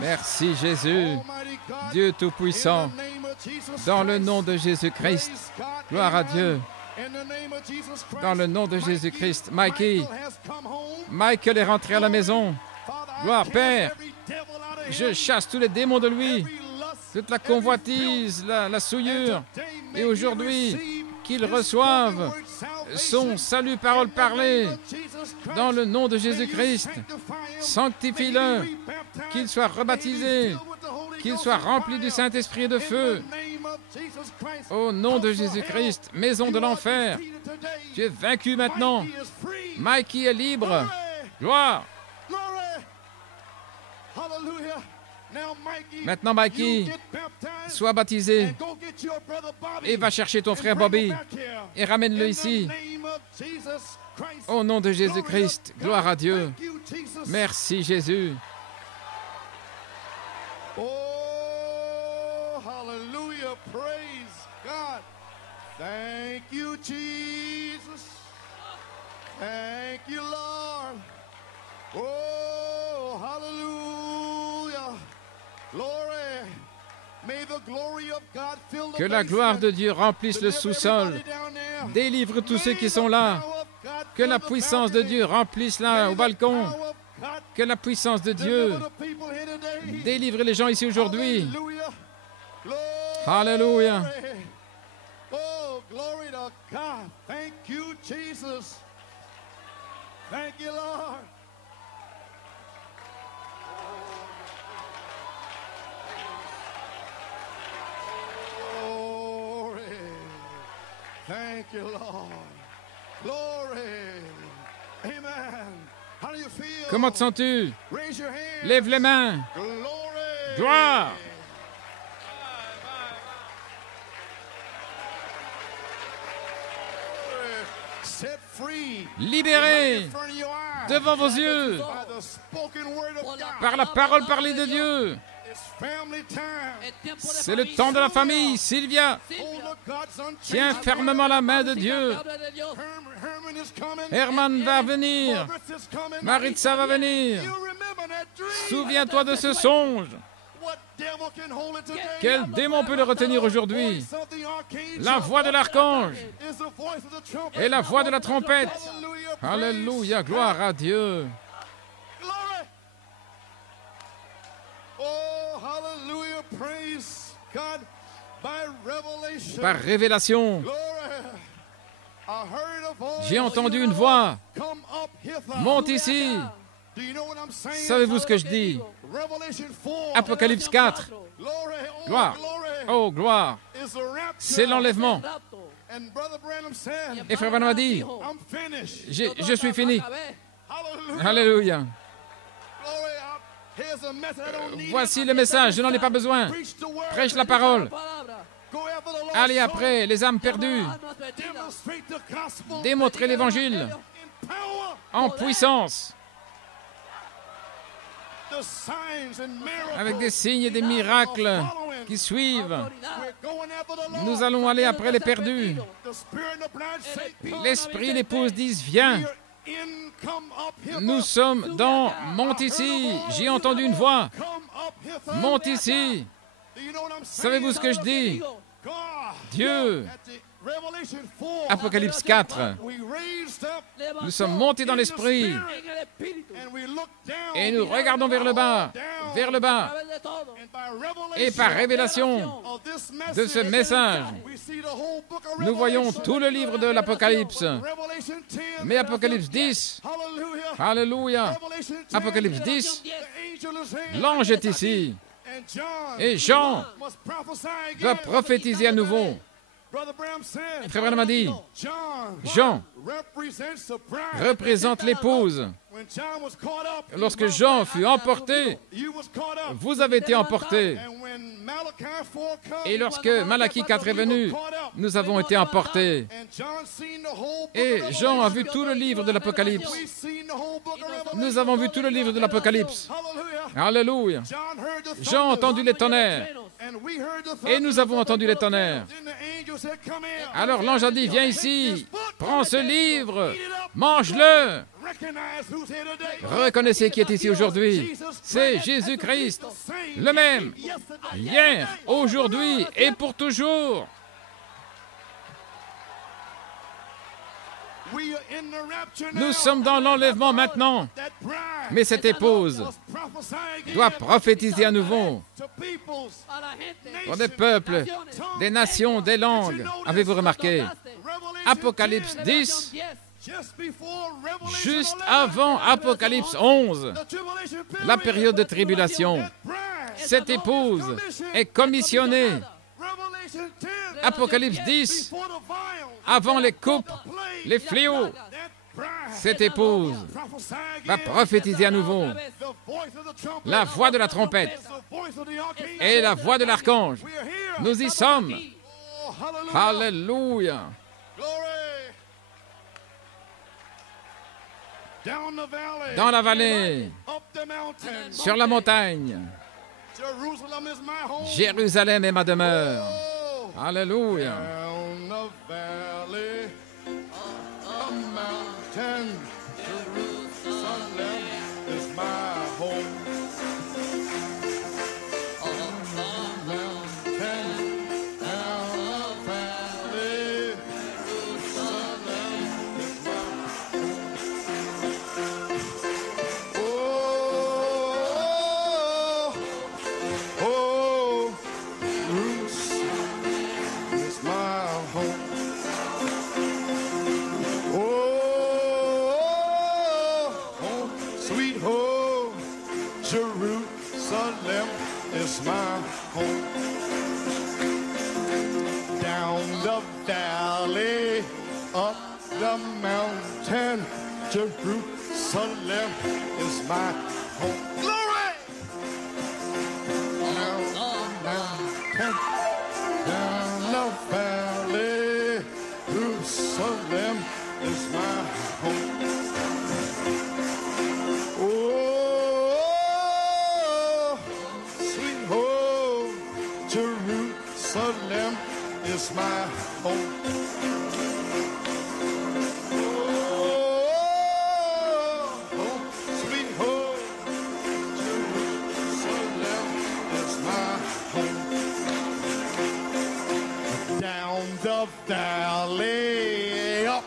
Merci Jésus, Dieu Tout-Puissant, dans le nom de Jésus-Christ. Gloire à Dieu. Dans le nom de Jésus-Christ. Michael est rentré à la maison. Gloire, Père. Je chasse tous les démons de lui, toute la convoitise, la souillure. Et aujourd'hui, qu'il reçoive son salut, parole parlée, dans le nom de Jésus-Christ. Sanctifie-le, qu'il soit rebaptisé, qu'il soit rempli du Saint-Esprit et de feu. Au nom de Jésus-Christ, maison de l'enfer, tu es vaincu maintenant. Mikey est libre. Gloire. Maintenant, Mikey, sois baptisé et va chercher ton frère Bobby et ramène-le ici. Au nom de Jésus-Christ, gloire à Dieu. Merci Jésus. Oh, hallelujah, praise God. Thank you, Jesus. Thank you, Lord. Oh, hallelujah. Glory. May the glory of God fill the Que la gloire de Dieu remplisse le sous-sol. Délivre tous ceux qui sont là. Que la puissance de Dieu remplisse là au balcon. Que la puissance de Dieu délivre les gens ici aujourd'hui. Alléluia. Oh, glory to God. Thank you, Jesus. Thank you, Lord. Glory. Thank you, Lord. Glory. Amen. How do you feel? Comment te sens-tu? Raise your hands. Lève les mains. Glory. Gloire. Set free. Libéré devant vos yeux By the spoken word of God. par la parole parlée de Dieu. It's family time. C'est le temps de la famille. Sylvia, Hold up God's unchanged tiens fermement la main de Dieu. Herman is coming. Herman va venir. Maritza is coming. Maritza va venir. You remember that dream. Souviens-toi de ce songe. Quel démon peut le retenir aujourd'hui? La voix de l'archange et la voix de la trompette. Alléluia, gloire à Dieu. Par révélation, j'ai entendu une voix. Monte ici. Savez-vous ce que je dis? Apocalypse 4. Gloire. Oh, gloire. C'est l'enlèvement. Et Frère Branham a dit, je suis fini. Alléluia. Voici le message, je n'en ai pas besoin. Prêche la parole. Allez après les âmes perdues. Démontrez l'évangile en puissance. Avec des signes et des miracles qui suivent. Nous allons aller après les perdus. L'esprit et l'épouse disent, viens. Nous sommes dans Monte ici. J'ai entendu une voix. Monte ici. Savez-vous ce que je dis? Dieu. Apocalypse 4. Nous sommes montés dans l'esprit et nous regardons vers le bas, et par révélation de ce message, nous voyons tout le livre de l'Apocalypse. Mais Apocalypse 10, Alléluia, Apocalypse 10, l'ange est ici et Jean doit prophétiser à nouveau. Frère Branham a dit, Jean représente l'épouse. Lorsque Jean fut emporté, vous avez été emportés. Et lorsque Malachie 4 est venu, nous avons été emportés. Et Jean a vu tout le livre de l'Apocalypse. Nous avons vu tout le livre de l'Apocalypse. Alléluia. Jean a entendu les tonnerres. Et nous avons entendu les tonnerres. Alors l'ange a dit, viens ici, prends ce livre, mange-le. Reconnaissez qui est ici aujourd'hui. C'est Jésus-Christ, le même, hier, aujourd'hui et pour toujours. Nous sommes dans l'enlèvement maintenant, mais cette épouse doit prophétiser à nouveau pour des peuples, des nations, des langues. Avez-vous remarqué? Apocalypse 10, juste avant Apocalypse 11, la période de tribulation. Cette épouse est commissionnée. Apocalypse 10, avant les coupes, les fléaux, cette épouse va prophétiser à nouveau. La voix de la trompette et la voix de l'archange. Nous y sommes. Alléluia. Dans la vallée, sur la montagne, Jérusalem est ma demeure. Alléluia. Jerusalem is my home. Down the valley, up the mountain, Jerusalem is my home. Glory! Down the mountain, down the valley, Jerusalem is my home. Jerusalem is my home. Oh, sweet home. Jerusalem is Valley up.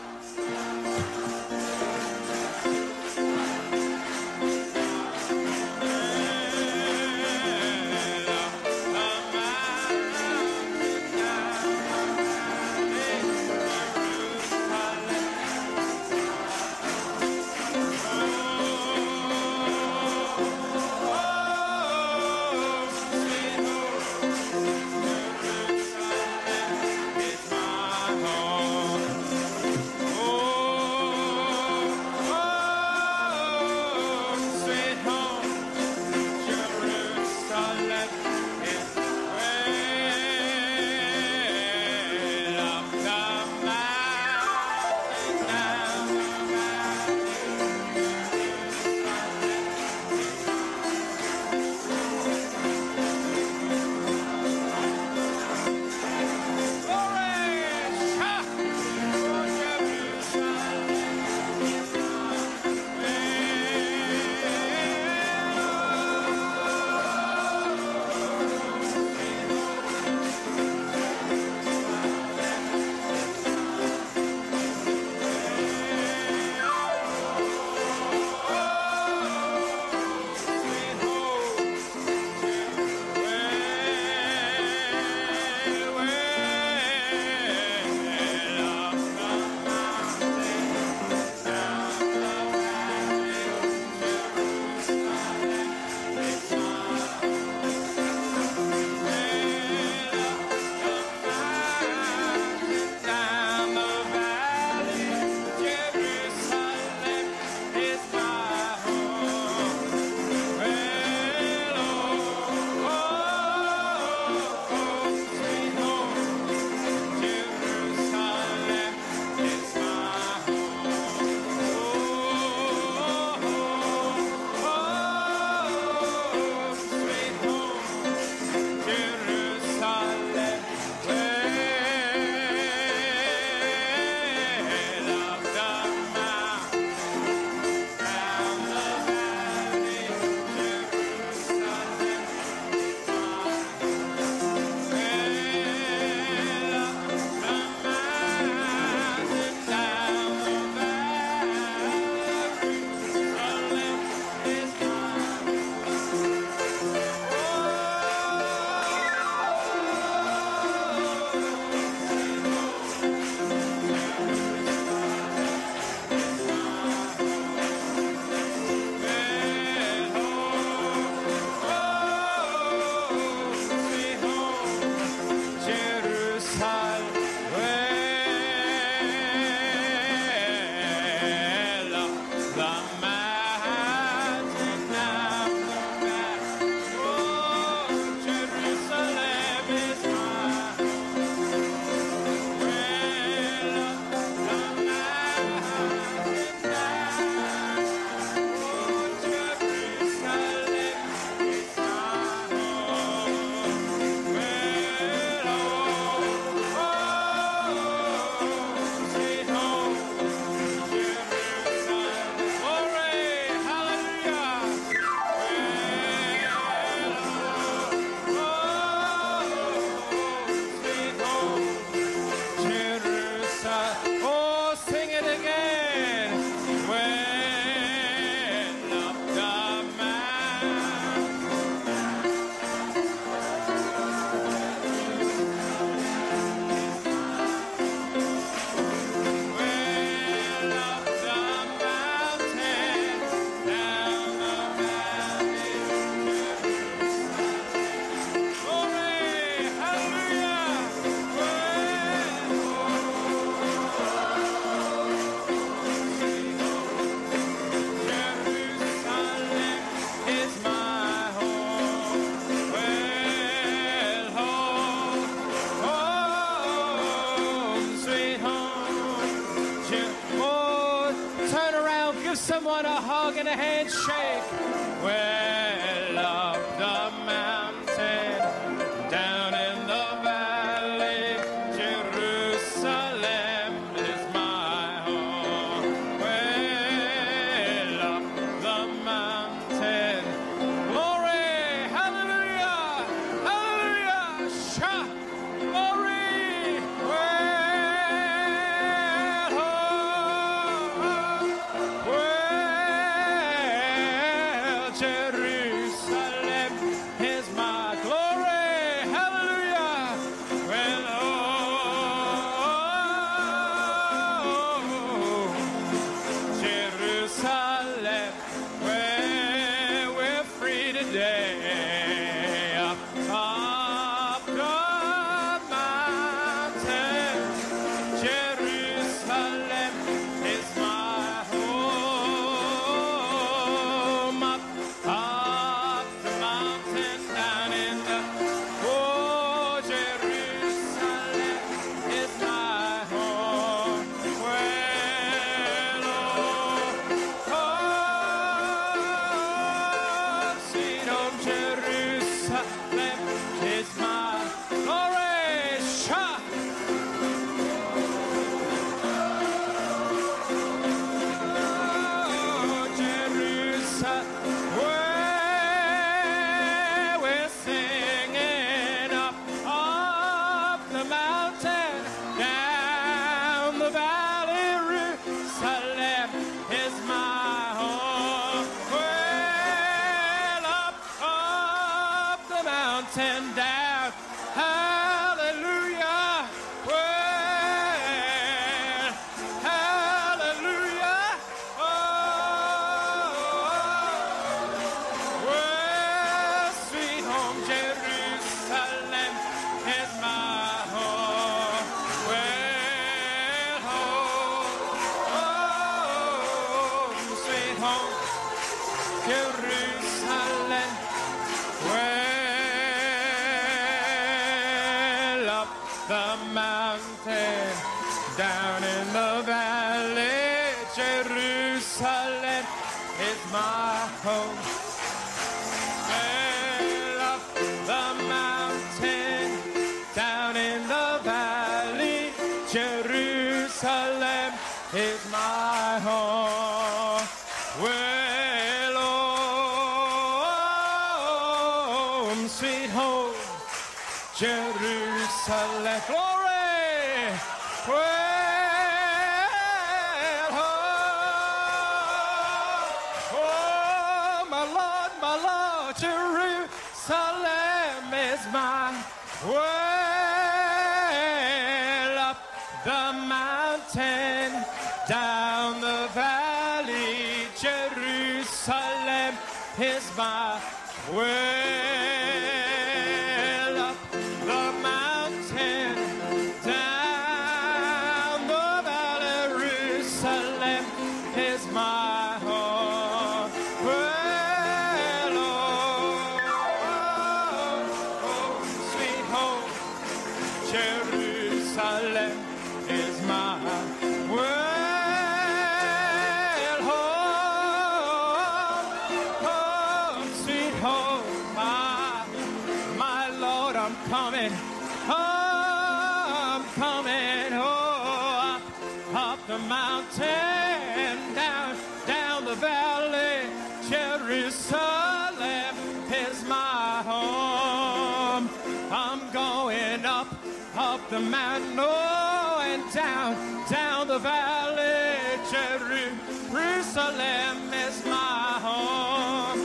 someone a hug and a handshake. Well, up the mountain, down in the valley, Jerusalem is my home. Well, up the mountain, glory, hallelujah, hallelujah, shout, glory. Well, sweet home, Jerusalem. Well, up the mountain, down in the valley, Jerusalem is my home. Well, up the mountain, down in the valley, Jerusalem is my home. Well, home, sweet home, Jerusalem. Glory! Well, home, oh, my Lord, Jerusalem is mine. Well, up the mountain, down the valley, Jerusalem is my well. Up the mountain, down the valley, Jerusalem is my home. Well, oh, sweet home, Jerusalem is my well. I'm coming, oh, up the mountain, down the valley, Jerusalem is my home. I'm going up the mountain, oh, and down the valley, Jerusalem is my home.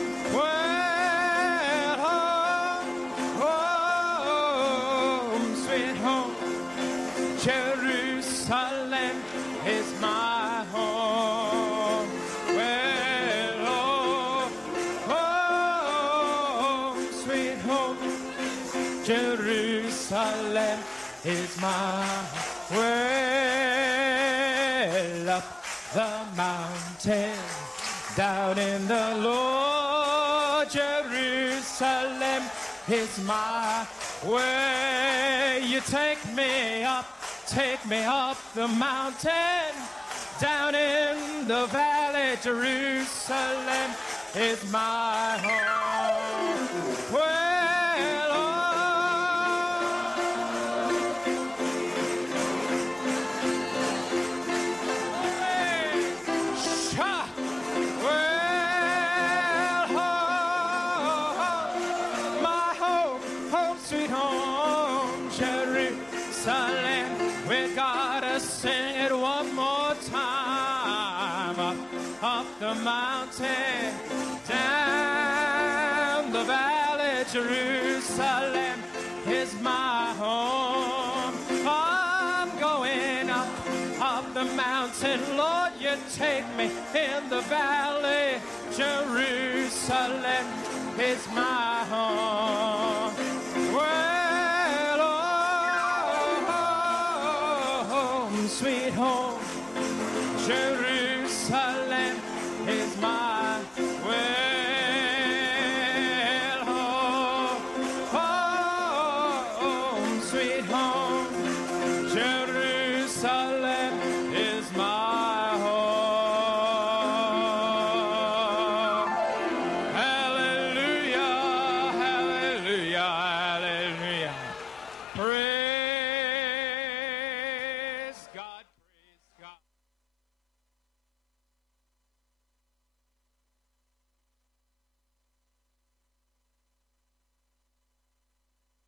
Jerusalem is my home. Well, oh, sweet home, Jerusalem is my well. Up the mountain, down in the Lord, Jerusalem is my way. You take me up the mountain, down in the valley, Jerusalem is my home. Well, my home, sweet home, Jerusalem. We gotta sing it one more time. Up the mountain, down the valley, Jerusalem is my home. I'm going up the mountain, Lord, you take me in the valley, Jerusalem is my home. Well, sweet home, Jerusalem is my well home, sweet home, Jerusalem.